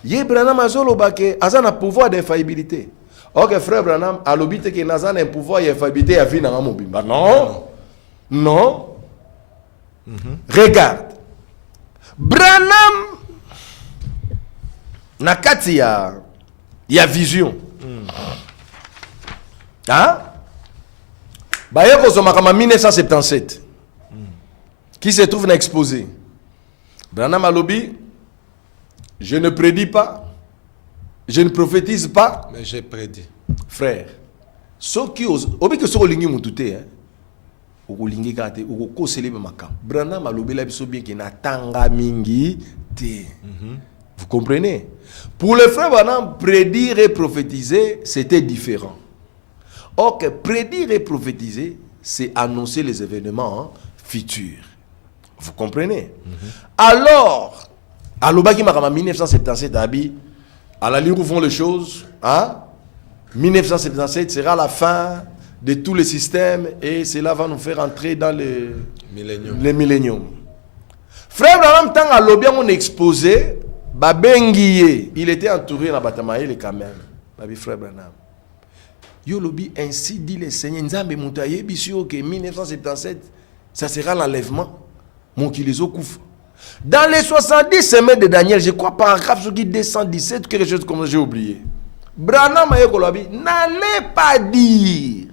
Yé Branham azolo bake, azan a pouvoir d'infaillibilité. Ok, frère Branham, a l'obité que nazan a un pouvoir d'infaillibilité à vie dans mon bimba. Non. Non. Regarde. Branham nakati ya vision. Hein? Baye kozoma kama 1977. Qui se trouve dans l'exposé. Branham alobi, je ne prédis pas, je ne prophétise pas. Mais j'ai prédit. Frère, ceux qui osent, obi que ceux qui ont tout ou lingi kate ou ko célébrer makam. Branham alobi la biso bien qui na tanga mingi te. Vous comprenez? Pour le frère Branham, prédire et prophétiser, c'était différent. Ok, prédire et prophétiser, c'est annoncer les événements futurs. Vous comprenez? Alors, à l'Obaki Makama 1977, à la ligne où vont les choses, hein? 1977 sera la fin de tous les systèmes et cela va nous faire entrer dans les milléniums. Frère Branham, tant à l'Obia, on exposé, Babengiye, il était entouré dans Batamaïle quand même. Babi frère Branham. Yo lobi, ainsi dit le Seigneur, Nzambe Moutaye, bisio que 1977, ça sera l'enlèvement. Mon qui les occupent. Dans les 70 semaines de Daniel, je crois paragraphe qui 217, quelque chose comme ça, j'ai oublié. Branham n'allez pas dire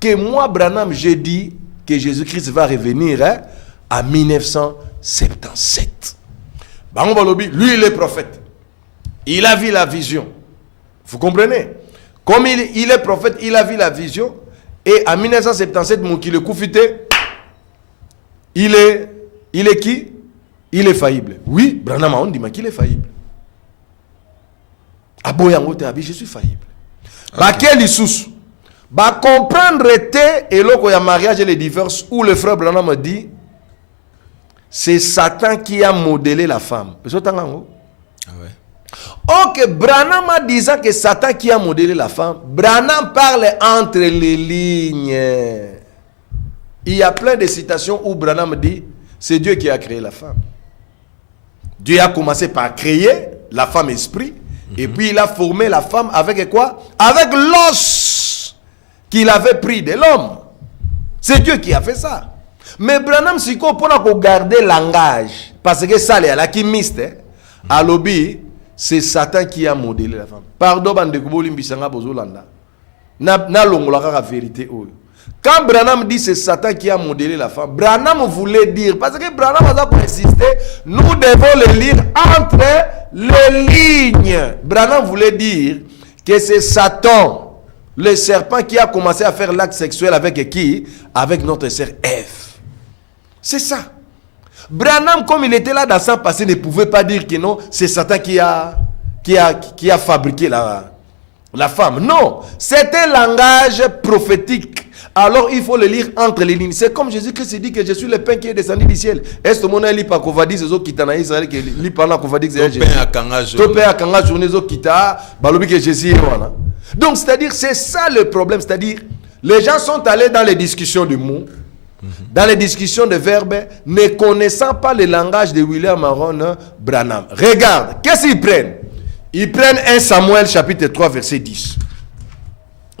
que moi, Branham, j'ai dit que Jésus-Christ va revenir à 1977. Lui, il est prophète. Il a vu la vision. Vous comprenez? Comme il est prophète, il a vu la vision. Et en 1977, mon qui le coufité, il est qui? Il est faillible. Oui, Branham on dit qu'il est faillible. Je suis faillible. Okay. Quel sous? Comprendre et là il y a mariage et le divorce où le frère Branham dit c'est Satan qui a modélé la femme. Ok, Branham a disant que Satan qui a modélé la femme. Branham parle entre les lignes. Il y a plein de citations où Branham dit c'est Dieu qui a créé la femme. Dieu a commencé par créer la femme esprit. Et puis il a formé la femme avec quoi? Avec l'os qu'il avait pris de l'homme. C'est Dieu qui a fait ça. Mais Branham Siko, pour garder le langage, parce que ça, c'est la chimiste, à lobby, c'est Satan qui a modélé la femme. Pardon, bande de Koubolim Bissanga Bozolanda. Na longolaka la vérité. Quand Branham dit c'est Satan qui a modélé la femme, Branham voulait dire, parce que Branham a insisté, nous devons le lire entre les lignes. Branham voulait dire que c'est Satan, le serpent, qui a commencé à faire l'acte sexuel avec qui? Avec notre sœur Ève. C'est ça. Branham, comme il était là dans son passé, ne pouvait pas dire que non, c'est Satan qui a fabriqué la femme. Non, c'est un langage prophétique. Alors il faut le lire entre les lignes. C'est comme Jésus-Christ dit que je suis le pain qui est descendu du ciel. Est-ce que mon ali pas qu'on va dire ces autres qui t'en Israël que li pendant qu'on va dire que c'est Jésus. Ton pain à kanga journée autres qui t'a balobi que Jésus est voilà. Donc c'est-à-dire c'est ça le problème, c'est-à-dire les gens sont allés dans les discussions de mots, dans les discussions de verbes, ne connaissant pas le langage de William Aaron Branham. Regarde, qu'est-ce qu'ils prennent? Ils prennent 1 Samuel chapitre 3 verset 10.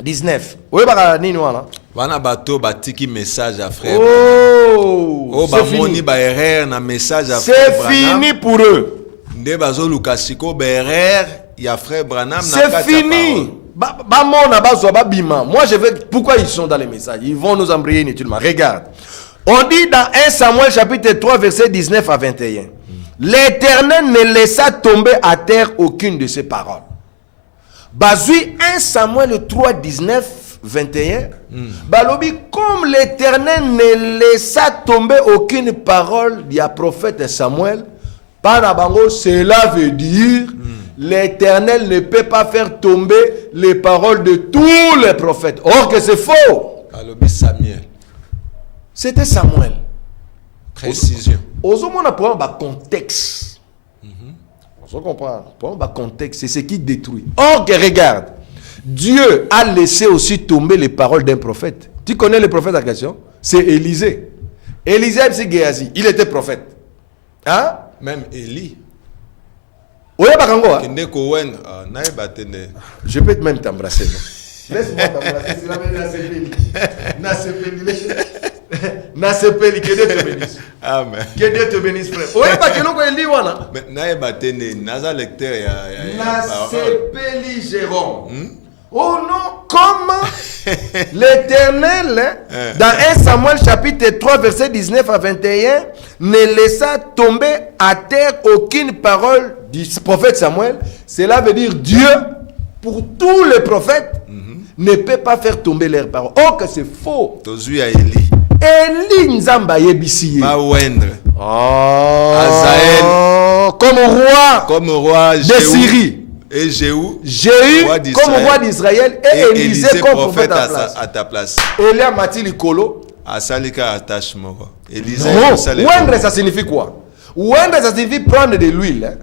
19. Oui, bah, ni nous là. Wana bato batiki message à frère. Oh, c'est fini. Ba erreur na message à frère Branham. C'est fini pour eux. Nde bazo lukasiko ba erreur ya frère Branham. C'est fini. Moi je veux. Pourquoi ils sont dans les messages? Ils vont nous embrayer inutilement. Regarde. On dit dans 1 Samuel chapitre 3 verset 19 à 21. L'Éternel ne laissa tomber à terre aucune de ses paroles. Bazui 1 Samuel 3 19 21. Balobi, comme l'Éternel ne laissa tomber aucune parole du prophète Samuel, cela veut dire l'Éternel ne peut pas faire tomber les paroles de tous les prophètes. Or que c'est faux. Balobi Samuel. C'était Samuel. Précision. On a pour un contexte. On comprend. Pour un contexte, c'est ce qui détruit. Or que regarde, Dieu a laissé aussi tomber les paroles d'un prophète. Tu connais le prophète en question? C'est Élisée. Élisée, c'est Géasi. Il était prophète. Hein? Même Élie. Oui, Bakango. Je peux même t'embrasser. Laisse-moi t'embrasser. C'est la même Nasepeli, que Dieu te bénisse. Amen. Que Dieu te bénisse, frère. Oui, parce que nous, dit voilà. Nasepeli Jérôme. Oh non, comment l'Éternel, dans 1 Samuel chapitre 3, verset 19 à 21, ne laissa tomber à terre aucune parole du prophète Samuel. Cela veut dire Dieu, pour tous les prophètes, ne peut pas faire tomber leurs paroles. Oh, que c'est faux. Élie Nzamba yebisiye. Azaël. Comme roi de Syrie. Et Jéhu comme roi d'Israël. Et Élisée comme prophète à ta place. Elia Matili Kolo. Asalika attachement. Non. Ouendre, ça signifie quoi? Ouendre, ça signifie prendre de l'huile.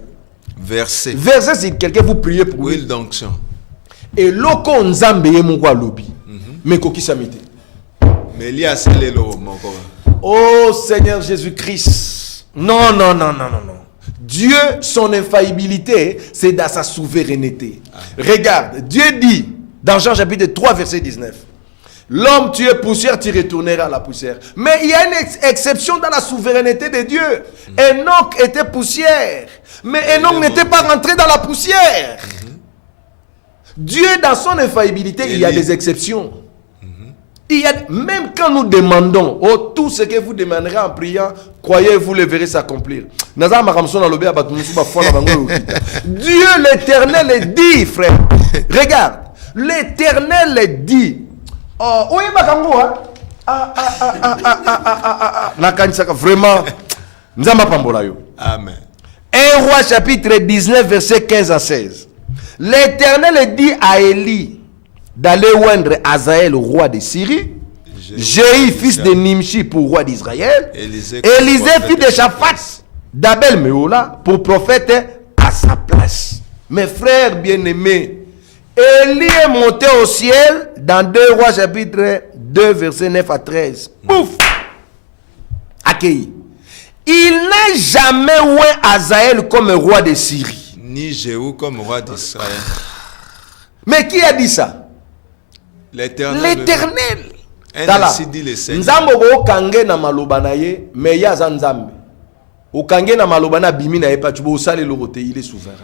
Verset. Verset, c'est quelqu'un vous priez pour l'huile d'onction. Et loko nzambe ye mungwa lobi. Mais koki samite. Oh Seigneur Jésus-Christ. Non. Dieu, son infaillibilité, c'est dans sa souveraineté. Regarde, Dieu dit, dans Jean chapitre 3, verset 19, l'homme, tu es poussière, tu retourneras à la poussière. Mais il y a une exception dans la souveraineté de Dieu. Enoch était poussière. Mais Enoch n'était pas rentré dans la poussière. Dieu, dans son infaillibilité, il y a des exceptions. Il y a, même quand nous demandons, tout ce que vous demanderez en priant, croyez, vous le verrez s'accomplir. Dieu l'Éternel dit, frère. Regarde, l'Éternel dit. Oui, vraiment. Amen. 1 Roi chapitre 19, verset 15 à 16. L'Éternel dit à Élie d'aller oindre Azaël, roi de Syrie, Jéhu, fils de Nimshi, pour roi d'Israël, Élisée, fils de Shaphat, d'Abel Meola, pour prophète à sa place. Mes frères bien-aimés, Élie est monté au ciel dans 2 Rois chapitre 2, verset 9 à 13. Pouf! Accueilli. Il n'a jamais oint Azaël comme roi de Syrie. Ni Jéhu comme roi d'Israël. Mais qui a dit ça? L'Éternel. Ainsi dit le Seigneur. Nzambe okange na maloba na ye, mais ya za nzambe. Okange na maloba na bimi na ye pa tu bo sale lokote, il est souverain.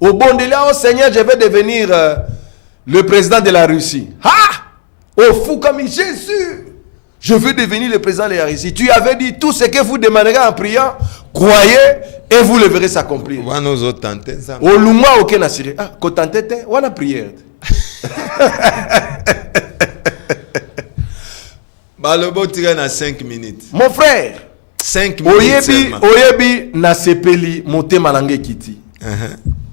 Au bon délai, oh Seigneur, je vais devenir le président de la Russie. Au fou comme Jésus, je veux devenir le président de la Russie. Tu avais dit tout ce que vous demanderez en priant, croyez et vous le verrez s'accomplir. Au luma aucun assuré. Quand t'entêtes, on a prière. Balobo tire na 5 minutes. Mon frère, 5 minutes seulement. Oyebi na sepeli monte malange kiti.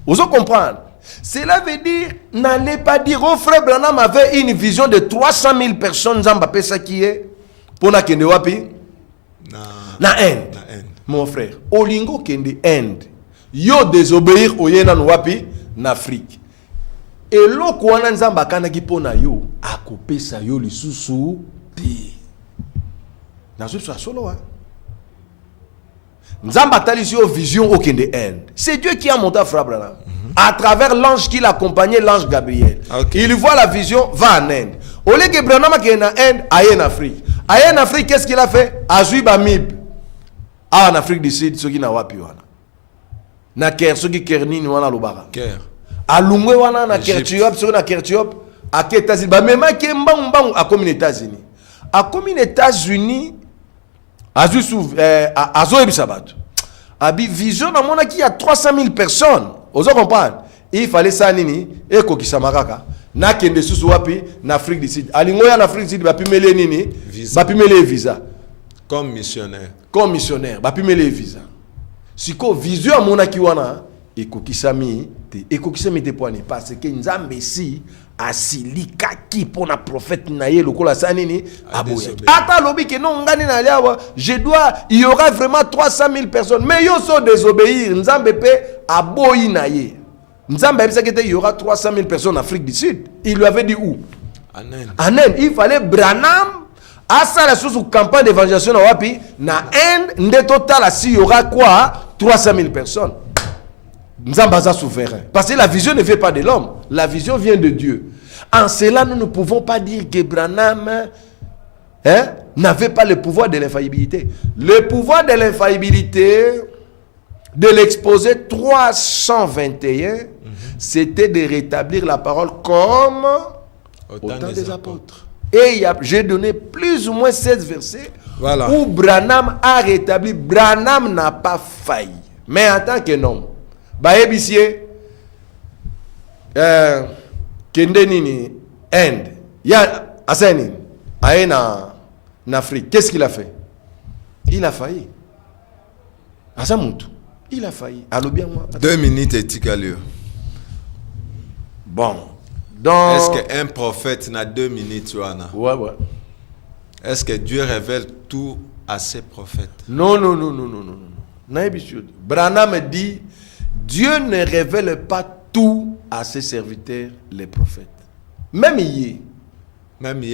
Vous comprenez? Cela veut dire, n'allez pas dire, oh frère Branham avait une vision de 300 000 personnes, Zambapé ça qui est, pour na kende wapi? Na Inde. Mon frère, Olingo kende Inde. Yo désobéir au yena wapi? Na Afrique. Et lo kwana nzamba kana kipona yo, akopesa yo lisusu pi. Na zo sa solo hein. Nzamba tali yo vision au kende Inde. C'est Dieu qui a monté à Frère Branham. À travers l'ange qui l'accompagnait, l'ange Gabriel. Okay. Il voit la vision, va en Inde. Au lieu que Branham qui est en Inde, aille en Afrique. Aille en Afrique, qu'est-ce qu'il a fait? Azui Bamib. En Afrique du Sud, ceux qui n'ont pas pu. Na ker, ceux qui kerni, nous on a l'obara. Ker. A Lungwe, wana na Kertiop, ceux qui na Kertiop, à quels États-Unis. Bah, même à qui mbang à comme les États-Unis. À comme les États-Unis, Azui souv, Azo ebisabat. Abi vision, à mon avis, il y a 300 000 personnes. Vous comprenez? Il fallait ça nini et kokisamaraka. Na kende susu wapi na Afrique du Sud. Alingoya na Afrique du Sud bapi mele nini? Bapi mele visa. Comme missionnaire. Comme missionnaire bapi mele visa. Siko vision amona kiwana e kokisami te poani parce que nzambe si asilika ki pona prophète na ye lokola sa nini aboya. Ata lobi ke non ngani na liawa, je dois il y aura vraiment 300 000 personnes mais yo so désobéir nzambe pe aboyi na ye. Nzambe a dit qu'il y aura 300 000 personnes en Afrique du Sud. Il lui avait dit où? En Inde. Il fallait Branham à ça la sous campagne d'évangélisation na wapi na Inde nde total si il y aura quoi 300 000 personnes. Nzambe a souverain. Parce que la vision ne vient pas de l'homme. La vision vient de Dieu. En cela, nous ne pouvons pas dire que Branham n'avait pas le pouvoir de l'infaillibilité. Le pouvoir de l'infaillibilité de l'exposé 321, c'était de rétablir la parole comme au temps des apôtres. Et j'ai donné plus ou moins 16 versets où Branham a rétabli. Branham n'a pas failli. Mais en tant que homme, Baebisie, Kendenini, Inde, ya Aseni, Aena, en Afrique, qu'est-ce qu'il a fait? Il a failli. Asamutu, il a failli. Allô bien moi. 2 minutes et tikalio. Bon. Donc, est-ce qu'un prophète n'a 2 minutes, Johanna? Ouais. Est-ce que Dieu révèle tout à ses prophètes? Non. Branham dit, Dieu ne révèle pas tout à ses serviteurs, les prophètes. Même hier.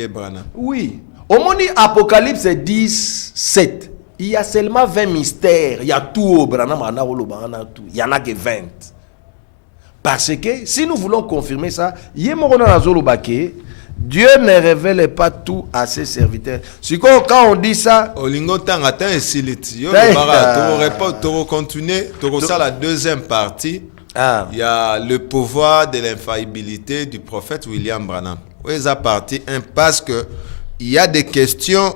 Branham. Oui. Au moment de Apocalypse 10, 7, il y a seulement 20 mystères. Il y a tout au Branham, il y en a que 20. Parce que si nous voulons confirmer ça, Dieu ne révèle pas tout à ses serviteurs. Quand on dit ça, la deuxième partie, il y a le pouvoir de l'infaillibilité du prophète William Branham. Partie 1 parce que il y a des questions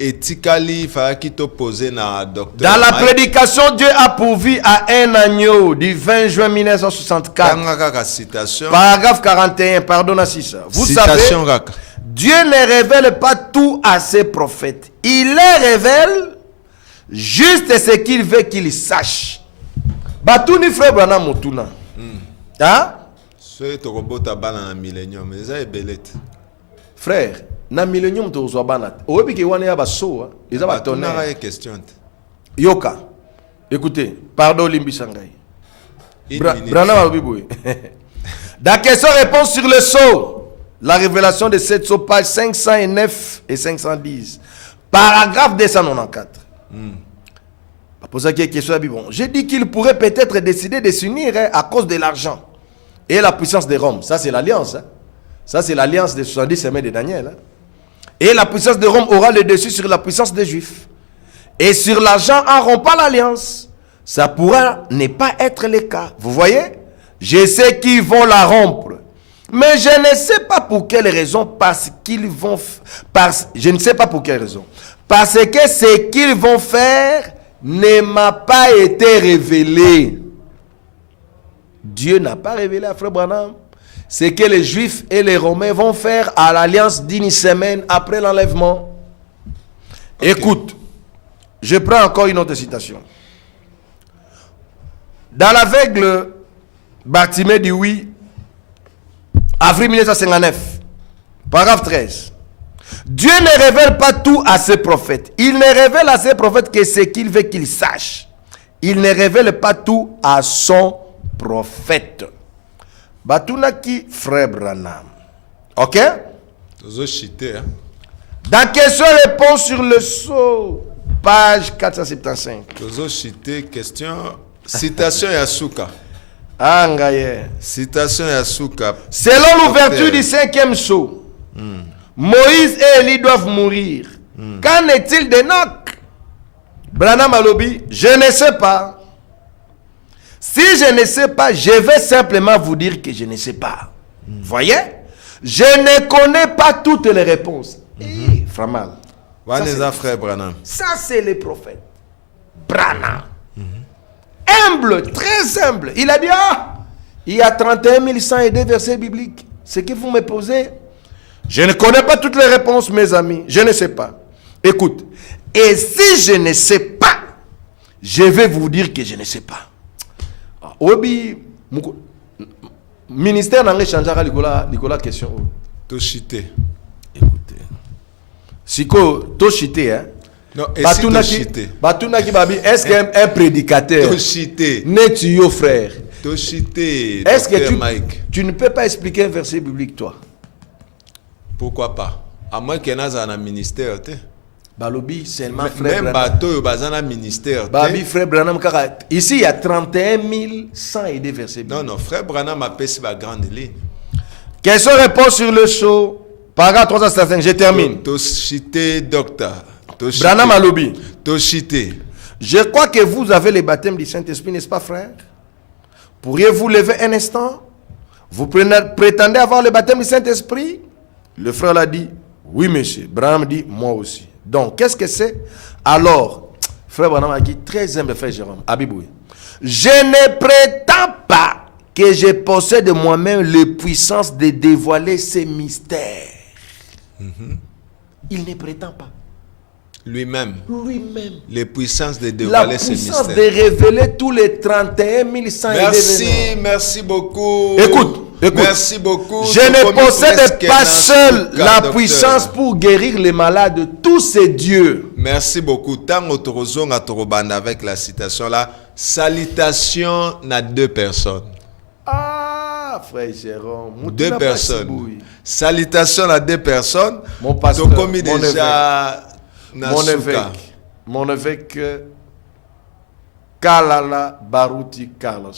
éthiquement qui te poser na docteur. Dans la prédication, Dieu a pourvu à un agneau du 20 juin 1964. Paragraphe 41, pardon à ça. Vous savez, Dieu ne révèle pas tout à ses prophètes. Il les révèle juste ce qu'il veut qu'ils sachent. Batuni frère Branham Motuna. Hein? Frère, na millennium to zo banat. Obi ke wana ya baso, eza ba tonnerre. Yoka. Écoutez, pardon Limbi Sangai. Branham Abiboui. Dans question-réponse sur le sceau, la révélation de cette sceau, page 509 et 510. Paragraphe 294. Pour ça qu'il y a question, bon, j'ai dit qu'il pourrait peut-être décider de s'unir à cause de l'argent et la puissance de Rome. Ça, c'est l'alliance. Ça, c'est l'alliance des 70 semaines de Daniel. Et la puissance de Rome aura le dessus sur la puissance des Juifs. Et sur l'argent, en rompant l'alliance, ça pourra ne pas être le cas. Vous voyez? Je sais qu'ils vont la rompre. Mais je ne sais pas pour quelle raison, je ne sais pas pour quelle raison. Parce que ce qu'ils vont faire ne m'a pas été révélé. Dieu n'a pas révélé à Frère Branham ce que les Juifs et les Romains vont faire à l'alliance d'une semaine après l'enlèvement. Okay. Écoute, je prends encore une autre citation. Dans l'aveugle Bartimée du 8 avril 1959, paragraphe 13. Dieu ne révèle pas tout à ses prophètes. Il ne révèle à ses prophètes que ce qu'il veut qu'ils sachent. Il ne révèle pas tout à son prophète. Batunaki Frère Branham. Ok? Dans question-réponse sur le sceau, page 475. Question, citation Yasuka. Citation Yasuka. Selon l'ouverture du 5e sceau, Moïse et Élie doivent mourir. Qu'en est-il d'Enoch? Branham Alobi, je ne sais pas. Si je ne sais pas, je vais simplement vous dire que je ne sais pas. Voyez? Je ne connais pas toutes les réponses. Framal. Frère Branham. Ça, c'est le prophète. Branham. Humble, très humble. Il a dit, il y a 31 102 versets bibliques. Ce que vous me posez, je ne connais pas toutes les réponses, mes amis. Je ne sais pas. Écoute, et si je ne sais pas, je vais vous dire que je ne sais pas. Obi, ministère n'a rien changé à Nicolas question. Toshité. Écoutez. Siko, Toshité, hein? Non, et si Toshité? Batunaki Babi, est-ce qu'un prédicateur n'est tu frère? Toshité. Est-ce que tu ne peux pas expliquer un verset biblique, toi? Pourquoi pas? À moins qu'il y ait un ministère. Balobi, seulement frère même bateau, il ministère. Babi, frère Branham, ici il y a 31 102 versets bibliques. Non, frère Branham a passé ma grande ligne. Question-réponse sur le show. Paragraphe 365, je termine. Toshité, docteur. Branham Alobi. Toshité. Je crois que vous avez le baptême du Saint-Esprit, n'est-ce pas, frère? Pourriez-vous lever un instant? Vous prétendez avoir le baptême du Saint-Esprit? Le frère l'a dit, oui, monsieur. Branham dit, moi aussi. Donc, qu'est-ce que c'est? Alors, frère Branham a dit, très humble frère Jérôme, Abiboui. Je ne prétends pas que je possède moi-même les puissances de dévoiler ces mystères. Il ne prétend pas. Lui-même. Les puissances de La dévoiler ces mystères. puissance de révéler tous les 31 100 Merci beaucoup. Écoute. Merci beaucoup. Je ne possède pas seul la puissance pour guérir les malades. Tous ces dieux. Merci beaucoup. Tant autorisons à Torobanda avec la citation là. Salutation à 2 personnes. Frère Jérôme. 2 personnes. Salutation à 2 personnes. Mon pasteur. Mon évêque Kalala Baruti Carlos.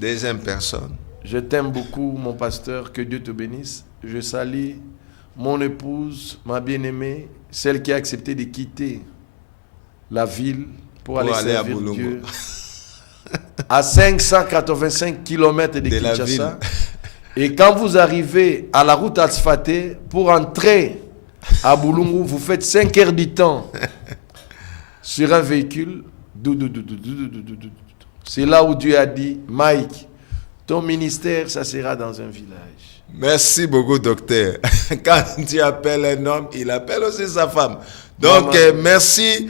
2e personne. Je t'aime beaucoup, mon pasteur, que Dieu te bénisse. Je salue mon épouse, ma bien-aimée, celle qui a accepté de quitter la ville pour aller servir Dieu à 585 km de Kinshasa. Et quand vous arrivez à la route asphaltée, pour entrer à Boulungu, vous faites 5 heures du temps sur un véhicule. C'est là où Dieu a dit, Mike, ton ministère, ça sera dans un village. Merci beaucoup, docteur. Quand tu appelles un homme, il appelle aussi sa femme. Donc, merci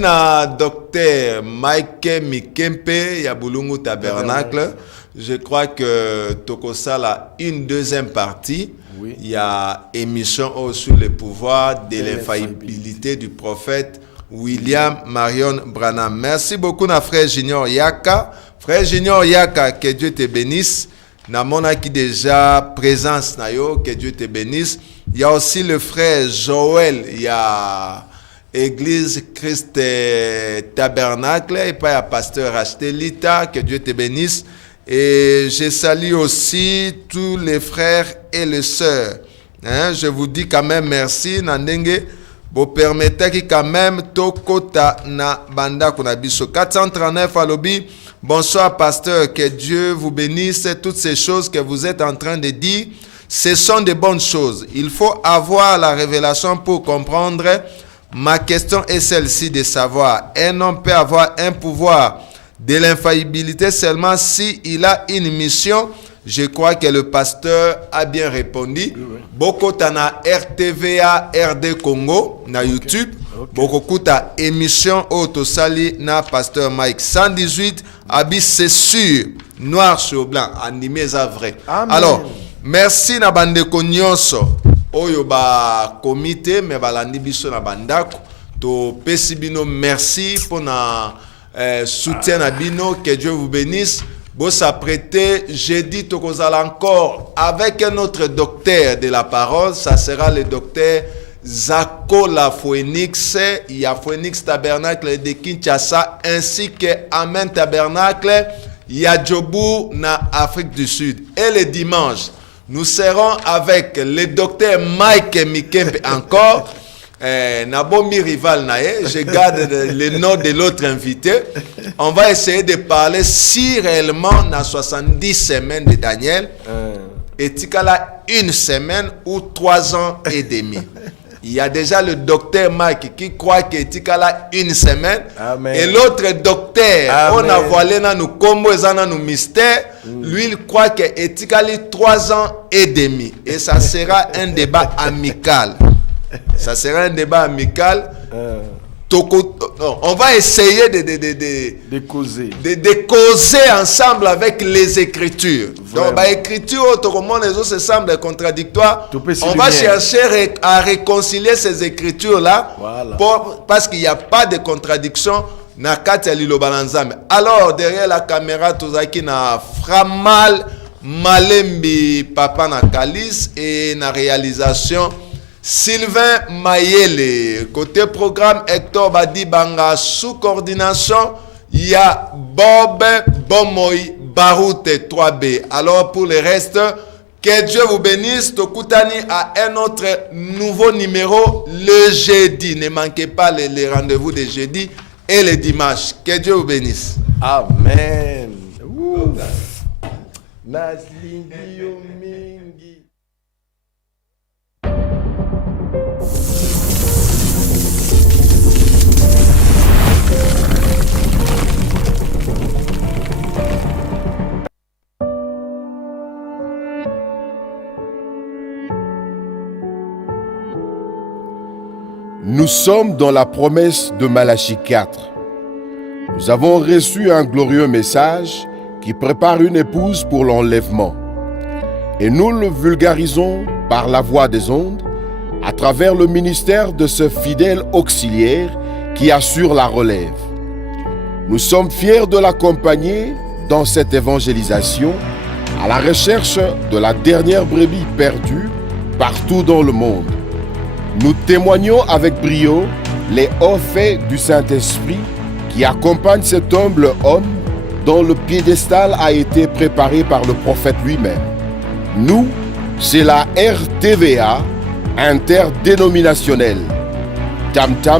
na docteur Mike Mikempe, Yabulungu Tabernacle. Je crois que Tokosal a une 2e partie. Oui. Il y a émission sur le pouvoir de l'infaillibilité du prophète William Marion Branham. Merci beaucoup, na frère Junior Yaka. Frère Junior Yaka, que Dieu te bénisse. Namona qui déjà présence na yo, que Dieu te bénisse. Il y a aussi le frère Joël, il y a Église Christ Tabernacle, et pas il y a pasteur Rachtelita, que Dieu te bénisse. Et je salue aussi tous les frères et les sœurs Hein, je vous dis quand même merci. Nandenge, vous permettez que quand même tokota na banda kunabiso. 439 alobi. Bonsoir pasteur, que Dieu vous bénisse. Toutes ces choses que vous êtes en train de dire, ce sont de bonnes choses. Il faut avoir la révélation pour comprendre. Ma question est celle-ci de savoir, un homme peut avoir un pouvoir de l'infaillibilité seulement si il a une mission. Je crois que le pasteur a bien répondu. Beaucoup na RTVA RD Congo na YouTube. Beaucoup kuta émission Autosali na pasteur Mike 118 habit c'est sûr noir sur blanc animé ça vrai. Amen. Alors merci na bande konyonso oyo ba comité mais balandi biso na bandako to pesibino merci pour na soutien na bino, que Dieu vous bénisse. Vous s'apprêtez jeudi tokozala encore avec un autre docteur de la parole, ça sera le docteur Zako la Phoenix, il y a Phoenix Tabernacle de Kinshasa ainsi que Amen Tabernacle, il y a Djobu na Afrique du Sud. Et le dimanche, nous serons avec le docteur Mike Mikembe encore. Nabomi rival nae, je garde le nom de l'autre invité. On va essayer de parler si réellement dans 70 semaines de Daniel, et tikala une semaine ou 3 ans et demi. Il y a déjà le docteur Mike qui croit que tikala une semaine. Amen. Et l'autre docteur, Amen. On a voilé dans nos combos et dans nos mystères. Lui, il croit que tikali 3 ans et demi. Et ça sera un débat amical. Ça sera un débat amical. On va essayer de causer ensemble avec les Écritures. Vraiment. Donc, l'écriture, les autres semblent contradictoires. On va chercher à réconcilier ces Écritures-là, voilà. Parce qu'il n'y a pas de contradiction. Alors, derrière la caméra, Tozaki na Framal Malembi Papa na Kalis et na réalisation Sylvain Mayele. Côté programme, Hector Badi Banga. Sous coordination, il y a Bob Bomoy Baroute 3B. Alors pour le reste, que Dieu vous bénisse. Tokutani à un autre nouveau numéro le jeudi. Ne manquez pas les rendez-vous de jeudi et le dimanche. Que Dieu vous bénisse. Amen. Nous sommes dans la promesse de Malachie 4. Nous avons reçu un glorieux message qui prépare une épouse pour l'enlèvement. Et nous le vulgarisons par la voix des ondes, à travers le ministère de ce fidèle auxiliaire qui assure la relève. Nous sommes fiers de l'accompagner dans cette évangélisation à la recherche de la dernière brebis perdue partout dans le monde. Nous témoignons avec brio les hauts faits du Saint-Esprit qui accompagnent cet humble homme dont le piédestal a été préparé par le prophète lui-même. Nous, c'est la RTVA interdénominationnelle. Tam Tam